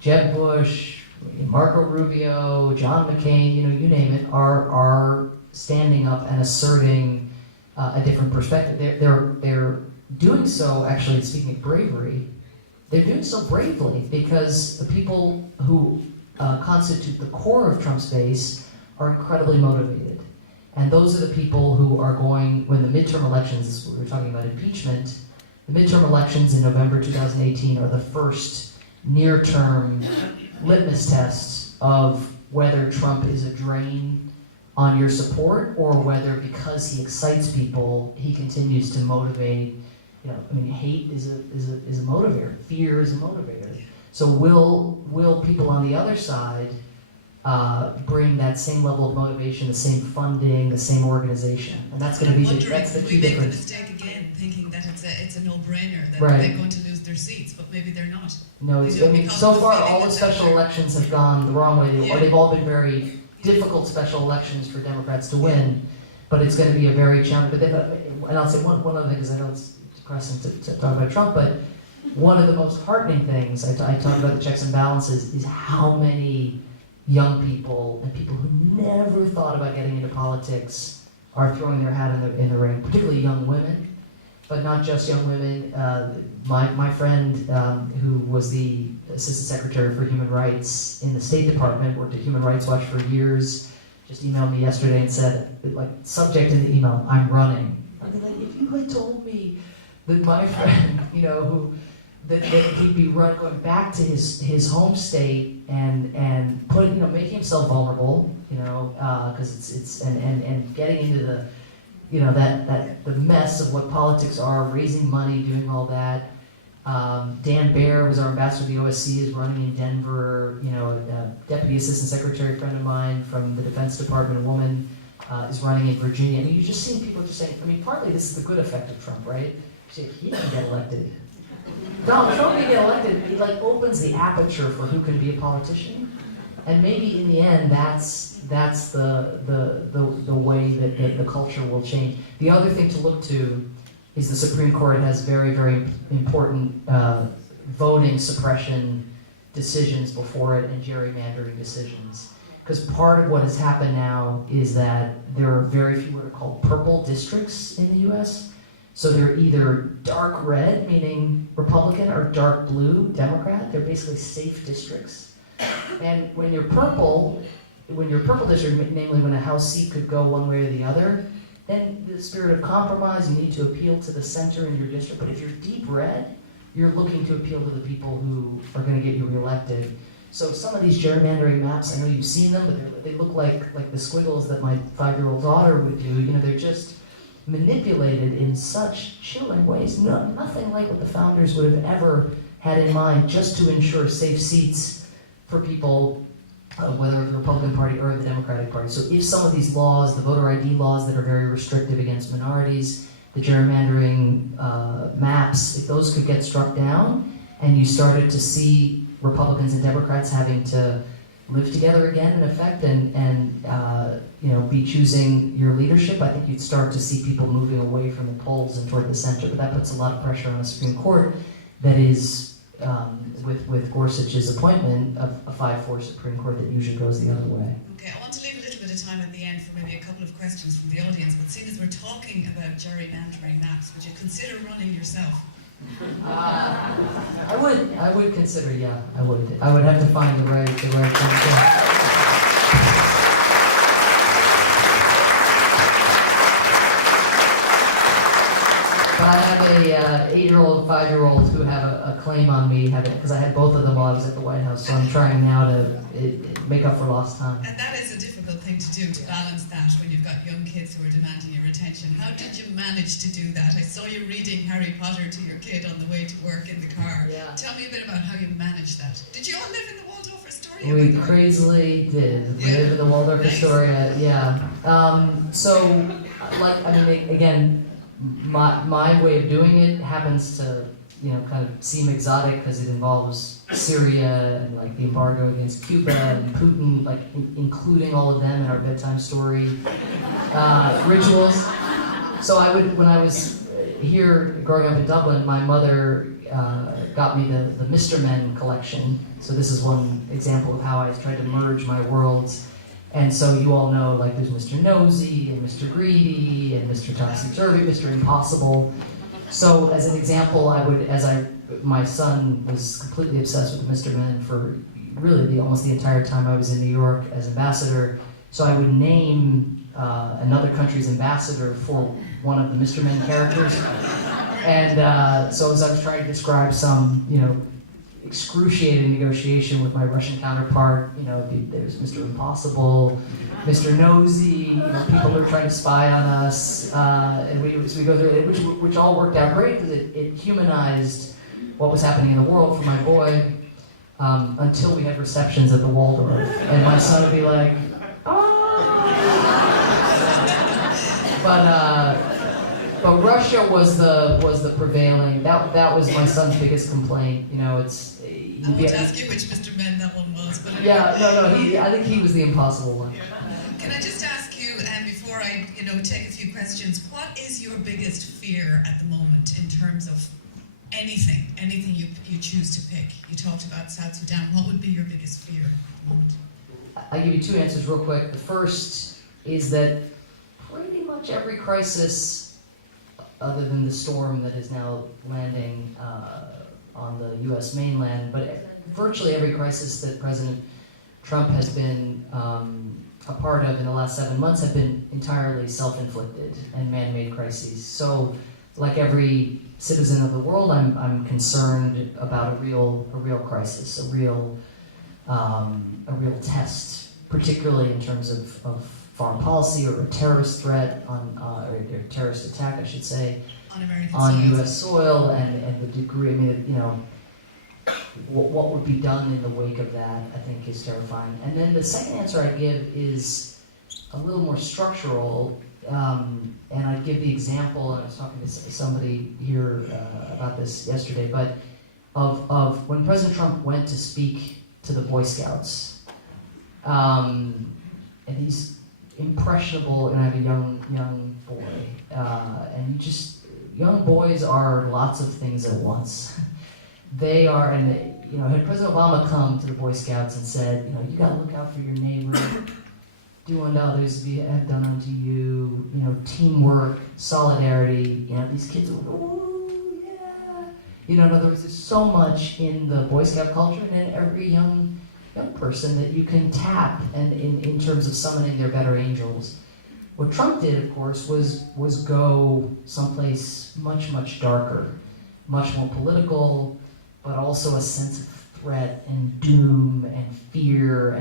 Jeb Bush, Marco Rubio, John McCain, you name it, are standing up and asserting a different perspective. They're doing so, actually, speaking of bravery, they're doing so bravely because the people who constitute the core of Trump's base are incredibly motivated. And those are the people who are going, when the midterm elections, we were talking about impeachment, the midterm elections in November 2018 are the first near-term litmus test of whether Trump is a drain on your support, or whether because he excites people, he continues to motivate. Hate is a motivator. Fear is a motivator. So will people on the other side bring that same level of motivation, the same funding, the same organization? And that's going to be that's the key difference. We make the mistake again, thinking that it's a no-brainer that right. they're going to lose their seats, but maybe they're not. No, so far all the special elections have gone the wrong way, or they've all been very difficult special elections for Democrats to win. But it's going to be a very challenging. And I'll say one other thing, because I know it's depressing to talk about Trump, but one of the most heartening things, I talk about the checks and balances, is how many young people and people who never thought about getting into politics are throwing their hat in the ring, particularly young women, but not just young women. My friend, who was the Assistant Secretary for Human Rights in the State Department, worked at Human Rights Watch for years, just emailed me yesterday and said, subject in the email, "I'm running." I mean, if you had told me that my friend, that he'd be going back to his home state and making himself vulnerable, because it's getting into the the mess of what politics are, raising money, doing all that. Dan Baer was our ambassador to the OSCE, is running in Denver. A Deputy Assistant Secretary friend of mine from the Defense Department, a woman, is running in Virginia. And you're just seeing people just saying, partly this is the good effect of Trump, right? He didn't get elected. Donald Trump didn't get elected. He opens the aperture for who can be a politician. And maybe in the end, that's the way that the culture will change. The other thing to look to is the Supreme Court has very, very important voting suppression decisions before it and gerrymandering decisions. Because part of what has happened now is that there are very few what are called purple districts in the U.S. So they're either dark red, meaning Republican, or dark blue, Democrat. They're basically safe districts. And when you're purple district, namely when a House seat could go one way or the other, then the spirit of compromise, you need to appeal to the center in your district. But if you're deep red, you're looking to appeal to the people who are going to get you reelected. So some of these gerrymandering maps, I know you've seen them, but they look like the squiggles that my 5-year-old daughter would do. They're just manipulated in such chilling ways. Nothing like what the founders would have ever had in mind, just to ensure safe seats for people, whether the Republican Party or the Democratic Party. So if some of these laws, the voter ID laws that are very restrictive against minorities, the gerrymandering maps, if those could get struck down, and you started to see Republicans and Democrats having to live together again, in effect, and be choosing your leadership, I think you'd start to see people moving away from the polls and toward the center. But that puts a lot of pressure on the Supreme Court that is, with Gorsuch's appointment, of a 5-4 Supreme Court that usually goes the other way. Okay, I want to leave a little bit of time at the end for maybe a couple of questions from the audience, but seeing as we're talking about gerrymandering maps, would you consider running yourself? I would consider, yeah, I would. I would have to find the right time. But I have a 8-year-old, 5-year-old who have a claim on me, because I had both of them while I was at the White House, so I'm trying now to make up for lost time. And that is a difficult thing to do, to balance that when you've got young kids who are demanding your attention. How did you manage to do that? I saw you reading Harry Potter to your kid on the way to work in the car. Yeah. Tell me a bit about how you managed that. Did you all live in the Waldorf Astoria? We crazily did. Yeah. Live in the Waldorf Nice. Astoria, yeah. Again, my way of doing it happens to, kind of seem exotic because it involves Syria and like the embargo against Cuba and Putin, like including all of them in our bedtime story rituals. So when I was here growing up in Dublin, my mother got me the Mr. Men collection. So this is one example of how I tried to merge my worlds. And so you all know, like, there's Mr. Nosy and Mr. Greedy and Mr. Topsy-Turvy, Mr. Impossible. So as an example, my son was completely obsessed with the Mr. Men for really almost the entire time I was in New York as ambassador. So I would name another country's ambassador for one of the Mr. Men characters. And so as I was trying to describe some, excruciating negotiation with my Russian counterpart, there's Mr. Impossible, Mr. Nosy, people who are trying to spy on us, and we go through it, which all worked out great because it humanized what was happening in the world for my boy, until we had receptions at the Waldorf, and my son would be like, But Russia was the prevailing. That was my son's biggest complaint. I won't ask you which Mr. Men that one was, but anyway. Yeah, I think he was the impossible one. Can I just ask you, before I take a few questions, what is your biggest fear at the moment in terms of anything you choose to pick? You talked about South Sudan. What would be your biggest fear at the moment? I'll give you two answers real quick. The first is that pretty much every crisis, other than the storm that is now landing on the U.S. mainland, but virtually every crisis that President Trump has been a part of in the last 7 months have been entirely self-inflicted and man-made crises. So, like every citizen of the world, I'm concerned about a real crisis, a real test, particularly in terms of foreign policy or a terrorist threat or a terrorist attack, I should say, on U.S. soil, and the degree. What would be done in the wake of that, I think, is terrifying. And then the second answer I give is a little more structural, and I give the example. And I was talking to somebody here about this yesterday, but of when President Trump went to speak to the Boy Scouts, and he's impressionable, and I have a young boy, and young boys are lots of things at once. They are, and had President Obama come to the Boy Scouts and said, you got to look out for your neighbor, do unto others as have done unto you, teamwork, solidarity, these kids would, oh yeah. In other words, there's so much in the Boy Scout culture and in every young person that you can tap, and in terms of summoning their better angels. What Trump did, of course, was go someplace much, much darker, much more political, but also a sense of threat and doom and fear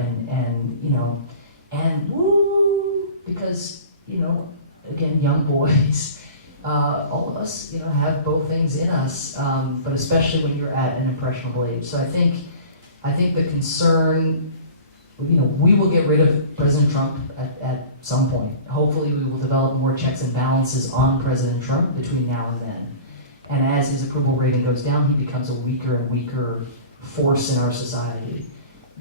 and woo, because, again, young boys, all of us, have both things in us, but especially when you're at an impressionable age. So I think the concern, we will get rid of President Trump at some point. Hopefully we will develop more checks and balances on President Trump between now and then. And as his approval rating goes down, he becomes a weaker and weaker force in our society.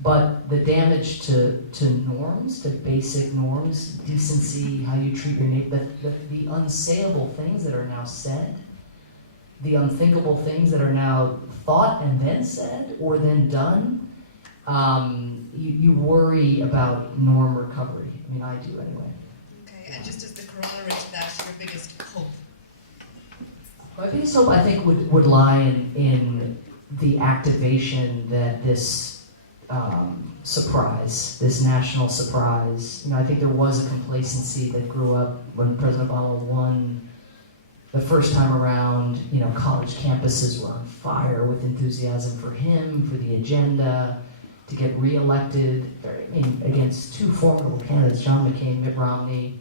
but the damage to norms, to basic norms, decency, how you treat your neighbor, the unsayable things that are now said, the unthinkable things that are now thought and then said or then done, you worry about norm recovery. I mean, I do anyway. Okay, and just as the corollary to that, your biggest hope? My biggest hope, I think, would lie in the activation that this surprise, this national surprise. I think there was a complacency that grew up when President Obama won the first time around. College campuses were on fire with enthusiasm for him, for the agenda, to get reelected against two formidable candidates, John McCain, Mitt Romney.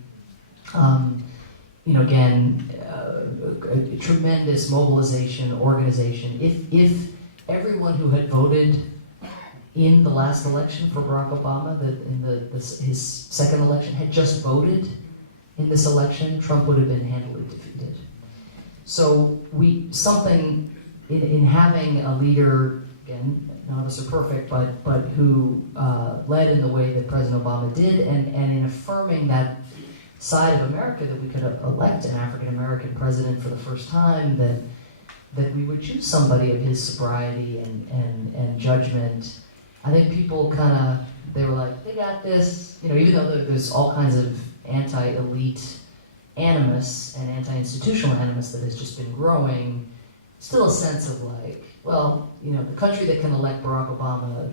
Again, a tremendous mobilization, organization. If everyone who had voted in the last election for Barack Obama, his second election, had just voted in this election, Trump would have been handily defeated. So something in having a leader, again, none of us are perfect, but who led in the way that President Obama did, and in affirming that side of America that we could elect an African-American president for the first time, that we would choose somebody of his sobriety and judgment. I think people they were like, they got this, even though there's all kinds of anti-elite animus and anti-institutional animus that has just been growing, still a sense of like, well, the country that can elect Barack Obama,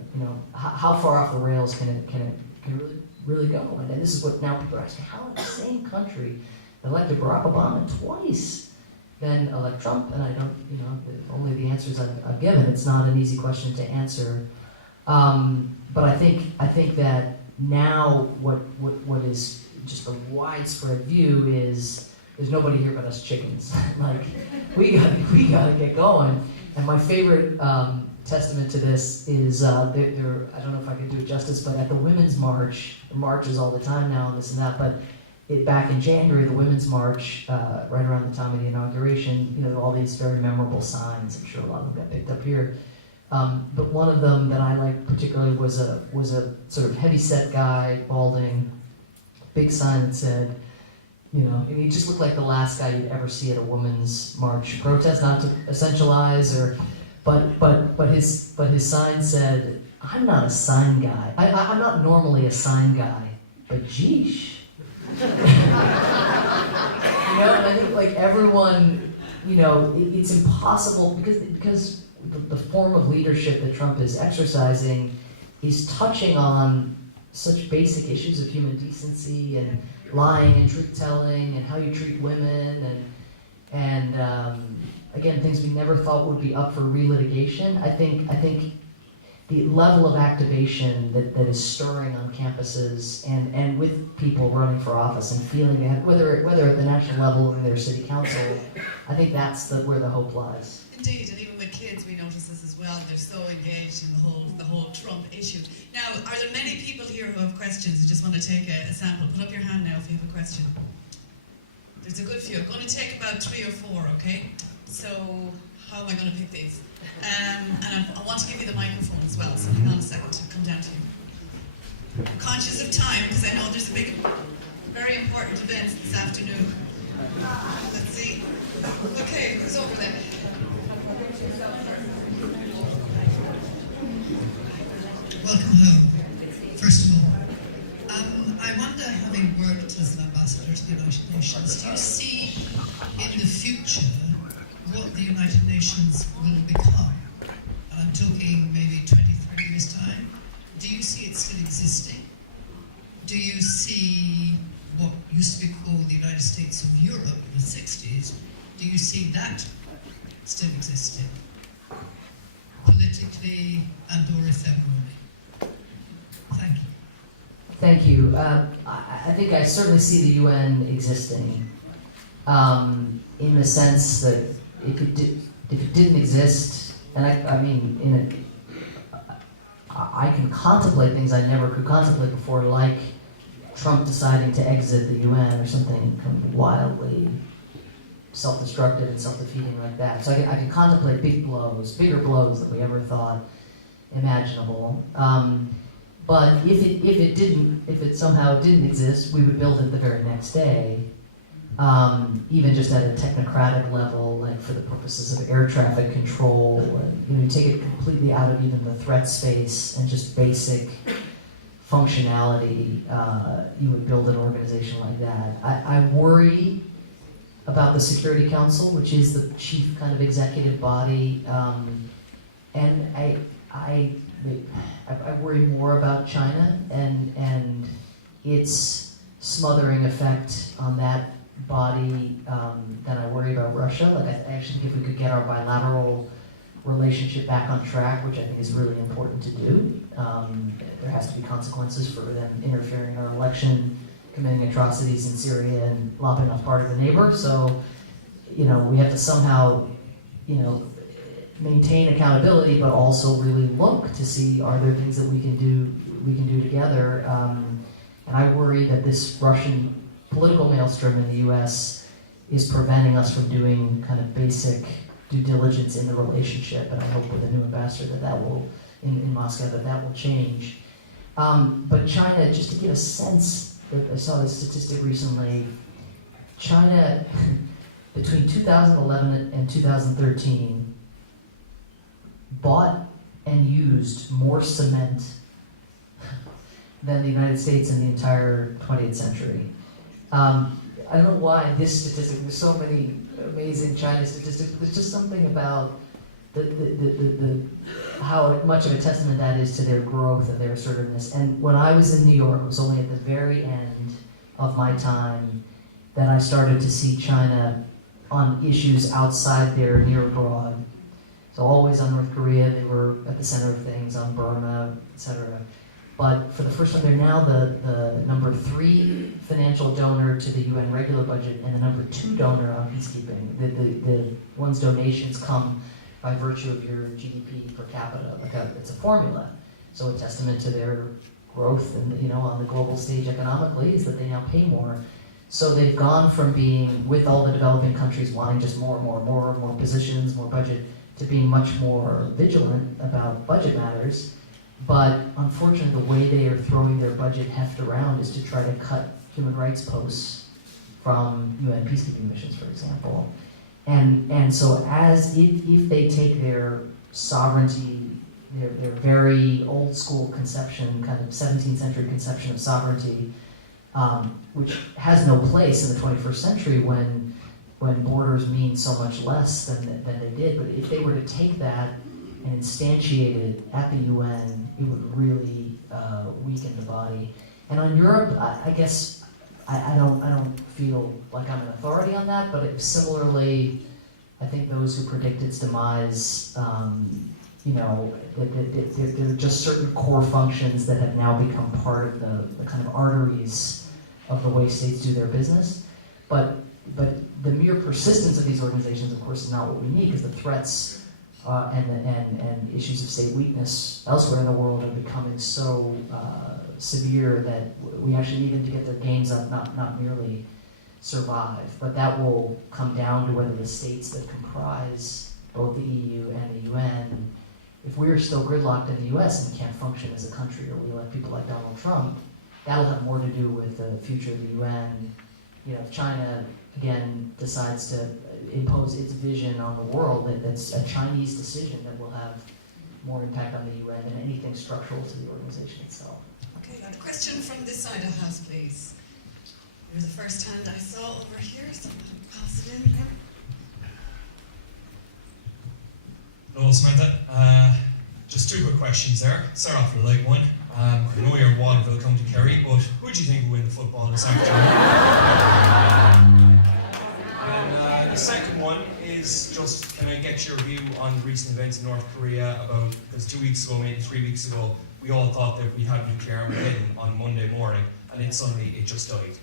how far off the rails can it really go? And this is what now people are asking, how in the same country that elected Barack Obama twice then elect Trump? And I don't, only the answers I've given. It's not an easy question to answer. But I think that now what is just a widespread view is there's nobody here but us chickens. Like we gotta get going. And my favorite testament to this is I don't know if I can do it justice, but at the Women's March, marches all the time now and this and that, but back in January, the Women's March, right around the time of the inauguration, there were all these very memorable signs. I'm sure a lot of them got picked up here. But one of them that I liked particularly was a sort of heavy-set guy, balding, big sign that said, and he just looked like the last guy you'd ever see at a Women's March protest, not to essentialize, but his sign said, "I'm not a sign guy. I'm not normally a sign guy, but geesh." And I think like everyone, it's impossible because the form of leadership that Trump is exercising is touching on such basic issues of human decency and lying and truth-telling and how you treat women and again, things we never thought would be up for relitigation. I think the level of activation that is stirring on campuses and with people running for office and feeling that, whether at the national level or in their city council, I think that's where the hope lies. Indeed, and even with kids, we notice this as well. They're so engaged in the whole Trump issue. Now, are there many people here who have questions? I just want to take a sample. Put up your hand now if you have a question. There's a good few. I'm going to take about 3 or 4, okay? So, how am I going to pick these? And I want to give you the microphone as well, so hang on a second to come down to you. I'm conscious of time, because I know there's a big, very important event this afternoon. Let's see. Okay, who's over there? Welcome home, first of all. I wonder, having worked as an ambassador to the United Nations, do you see in the future what the United Nations will become? And I'm talking maybe 20, 30 years' time. Do you see it still existing? Do you see what used to be called the United States of Europe in the 60s? Do you see that still existing? Politically and or ephemerally? Thank you. Thank you. I think I certainly see the UN existing in the sense that if it didn't exist, and I can contemplate things I never could contemplate before, like Trump deciding to exit the UN or something kind of wildly self-destructive and self-defeating like that. So I can contemplate bigger blows than we ever thought. imaginable. But if it somehow didn't exist, we would build it the very next day, even just at a technocratic level, like for the purposes of air traffic control. And, you take it completely out of even the threat space and just basic functionality. You would build an organization like that. I worry about the Security Council, which is the chief kind of executive body, and I worry more about China and its smothering effect on that body than I worry about Russia. Like I actually think if we could get our bilateral relationship back on track, which I think is really important to do, there has to be consequences for them interfering in our election, committing atrocities in Syria, and lopping off part of a neighbor. So, we have to somehow, maintain accountability, but also really look to see, are there things that we can do together. And I worry that this Russian political maelstrom in the U.S. is preventing us from doing kind of basic due diligence in the relationship. And I hope with the new ambassador that will, in Moscow, that will change. But China, just to get a sense, I saw this statistic recently, China, between 2011 and 2013, bought and used more cement than the United States in the entire 20th century. I don't know why this statistic, there's so many amazing China statistics, but there's just something about the how much of a testament that is to their growth and their assertiveness. And when I was in New York, it was only at the very end of my time that I started to see China on issues outside their near abroad. So always on North Korea, they were at the center of things, on Burma, etc. But for the first time, they're now the number 3 financial donor to the UN regular budget and the number 2 donor on peacekeeping. The one's donations come by virtue of your GDP per capita. It's a formula. So a testament to their growth and on the global stage economically is that they now pay more. So they've gone from being, with all the developing countries wanting just more positions, more budget, to being much more vigilant about budget matters. But unfortunately, the way they are throwing their budget heft around is to try to cut human rights posts from UN peacekeeping missions, for example. And so if they take their sovereignty, their very old school conception, kind of 17th century conception of sovereignty, which has no place in the 21st century when borders mean so much less than they did. But if they were to take that and instantiate it at the UN, it would really weaken the body. And on Europe, I guess I don't feel like I'm an authority on that, but similarly, I think those who predict its demise, there are just certain core functions that have now become part of the kind of arteries of the way states do their business. But the mere persistence of these organizations, of course, is not what we need, because the threats and issues of state weakness elsewhere in the world are becoming so severe that we actually need them to get their games up, not merely survive. But that will come down to whether the states that comprise both the EU and the UN, if we are still gridlocked in the US and can't function as a country, or we elect people like Donald Trump, that'll have more to do with the future of the UN. If China, again, decides to impose its vision on the world, that's a Chinese decision that will have more impact on the UN than anything structural to the organization itself. Okay, a question from this side of the house, please. You're the first hand I saw over here, so I'll pass it in here. Hello, Samantha. Just 2 quick questions there. Start off with a light one. I know you're Waterville, County Kerry, but who do you think will win the football this afternoon? And the second one is just, can I get your view on the recent events in North Korea about, because 2 weeks ago, maybe 3 weeks ago, we all thought that we had nuclear Armageddon on Monday morning, and then suddenly it just died.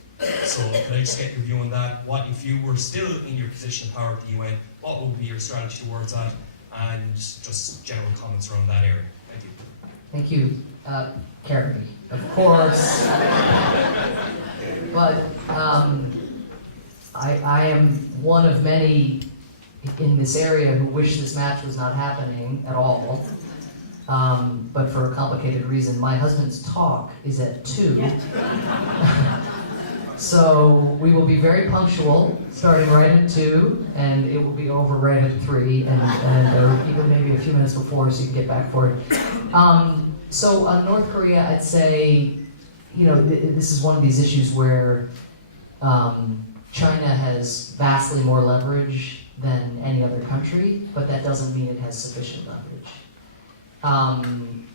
So can I just get your view on that? What, if you were still in your position of power at the UN, what would be your strategy towards that? And just general comments around that area. Thank you. Thank you. Kerry, of course. But I am one of many in this area who wish this match was not happening at all. but for a complicated reason. My husband's talk is at 2. So we will be very punctual, starting right at 2, and it will be over right at 3, and even maybe a few minutes before, so you can get back for it. So on North Korea, I'd say, this is one of these issues where China has vastly more leverage than any other country, but that doesn't mean it has sufficient leverage.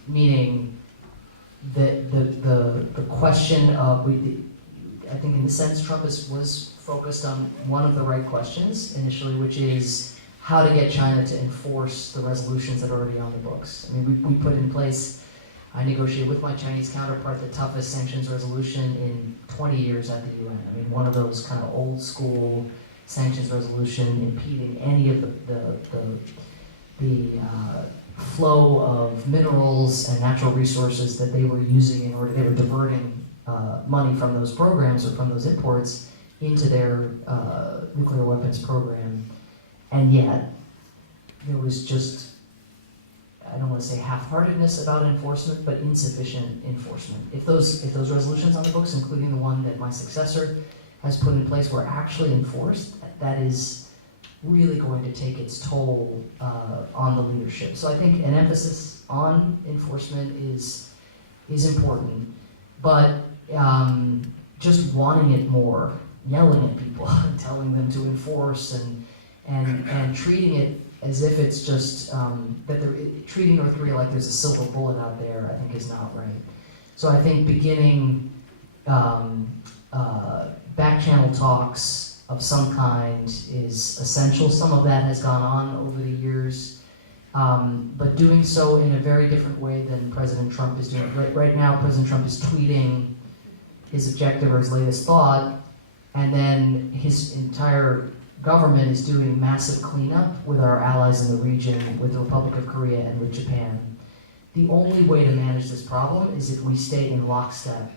Meaning that the question of, I think in this sense, Trump was focused on one of the right questions initially, which is how to get China to enforce the resolutions that are already on the books. I mean, we put in place, I negotiated with my Chinese counterpart the toughest sanctions resolution in 20 years at the UN. I mean, one of those kind of old school sanctions resolution impeding any of the flow of minerals and natural resources that they were using in order, they were diverting money from those programs or from those imports into their nuclear weapons program. And yet, there was just, I don't want to say half-heartedness about enforcement, but insufficient enforcement. If those resolutions on the books, including the one that my successor has put in place, were actually enforced, that is really going to take its toll on the leadership. So I think an emphasis on enforcement is important, but just wanting it more, yelling at people, telling them to enforce, and treating it as if it's just treating North Korea like there's a silver bullet out there, I think is not right. So I think beginning back-channel talks of some kind is essential. Some of that has gone on over the years, but doing so in a very different way than President Trump is doing. Right now, President Trump is tweeting his objective or his latest thought, and then his entire government is doing massive cleanup with our allies in the region, with the Republic of Korea and with Japan. The only way to manage this problem is if we stay in lockstep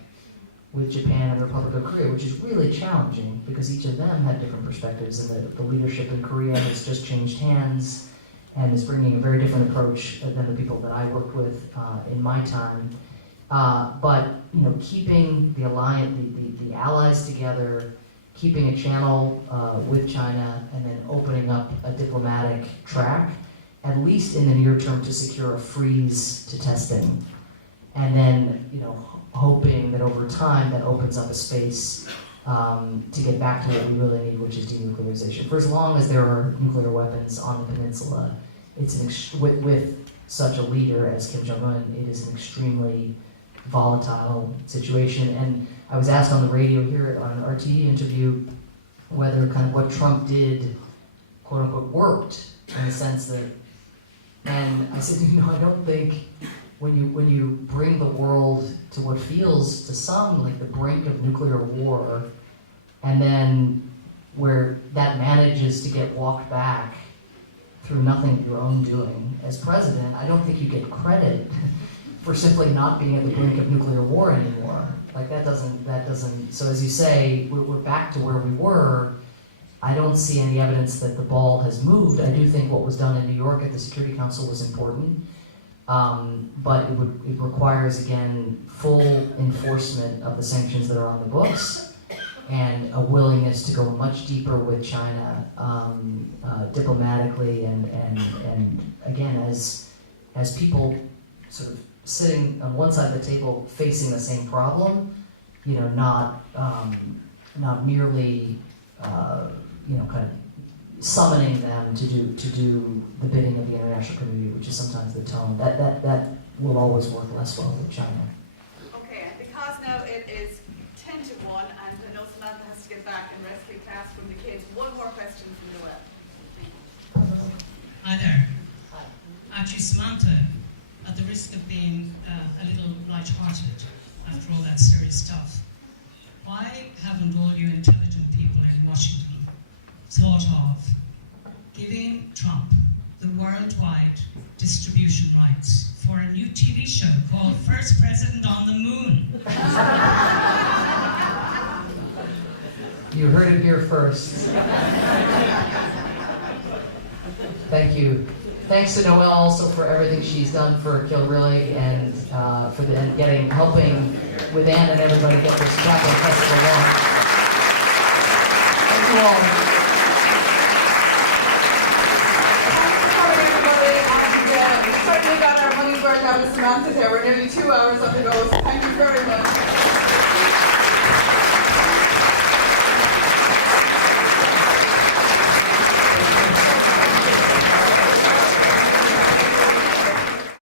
with Japan and the Republic of Korea, which is really challenging because each of them have different perspectives, and the leadership in Korea has just changed hands and is bringing a very different approach than the people that I worked with in my time. But keeping the allies together, keeping a channel with China, and then opening up a diplomatic track, at least in the near term, to secure a freeze to testing, and then hoping that over time that opens up a space to get back to what we really need, which is denuclearization. For as long as there are nuclear weapons on the peninsula, with such a leader as Kim Jong-un, it is an extremely volatile situation. And I was asked on the radio here on an RTE interview whether kind of what Trump did, quote unquote, worked, in the sense that, and I said, I don't think when you bring the world to what feels to some like the brink of nuclear war, and then where that manages to get walked back through nothing of your own doing as president, I don't think you get credit for simply not being at the brink of nuclear war anymore. Like that doesn't, so as you say, we're back to where we were. I don't see any evidence that the ball has moved. I do think what was done in New York at the Security Council was important, but it requires, again, full enforcement of the sanctions that are on the books, and a willingness to go much deeper with China diplomatically, and again, as people sort of sitting on one side of the table facing the same problem, not merely kind of summoning them to do the bidding of the international community, which is sometimes the tone. That will always work less well with China. Okay, and because now it is 10 to 1, and I know Samantha has to get back and rescue class from the kids, one more question from the web. Hi there. Actually, Samantha, at the risk of being a little light-hearted after all that serious stuff, why haven't all you intelligent people in Washington thought of giving Trump the worldwide distribution rights for a new TV show called First President on the Moon? You heard it here first. Thank you. thanks to Noelle also for everything she's done for Kilrilly and for helping with Ann and everybody get this Chaplin Festival on. Thank you all. We certainly got our money's worth out of Samantha there. We're nearly 2 hours on the go, so thank you very much.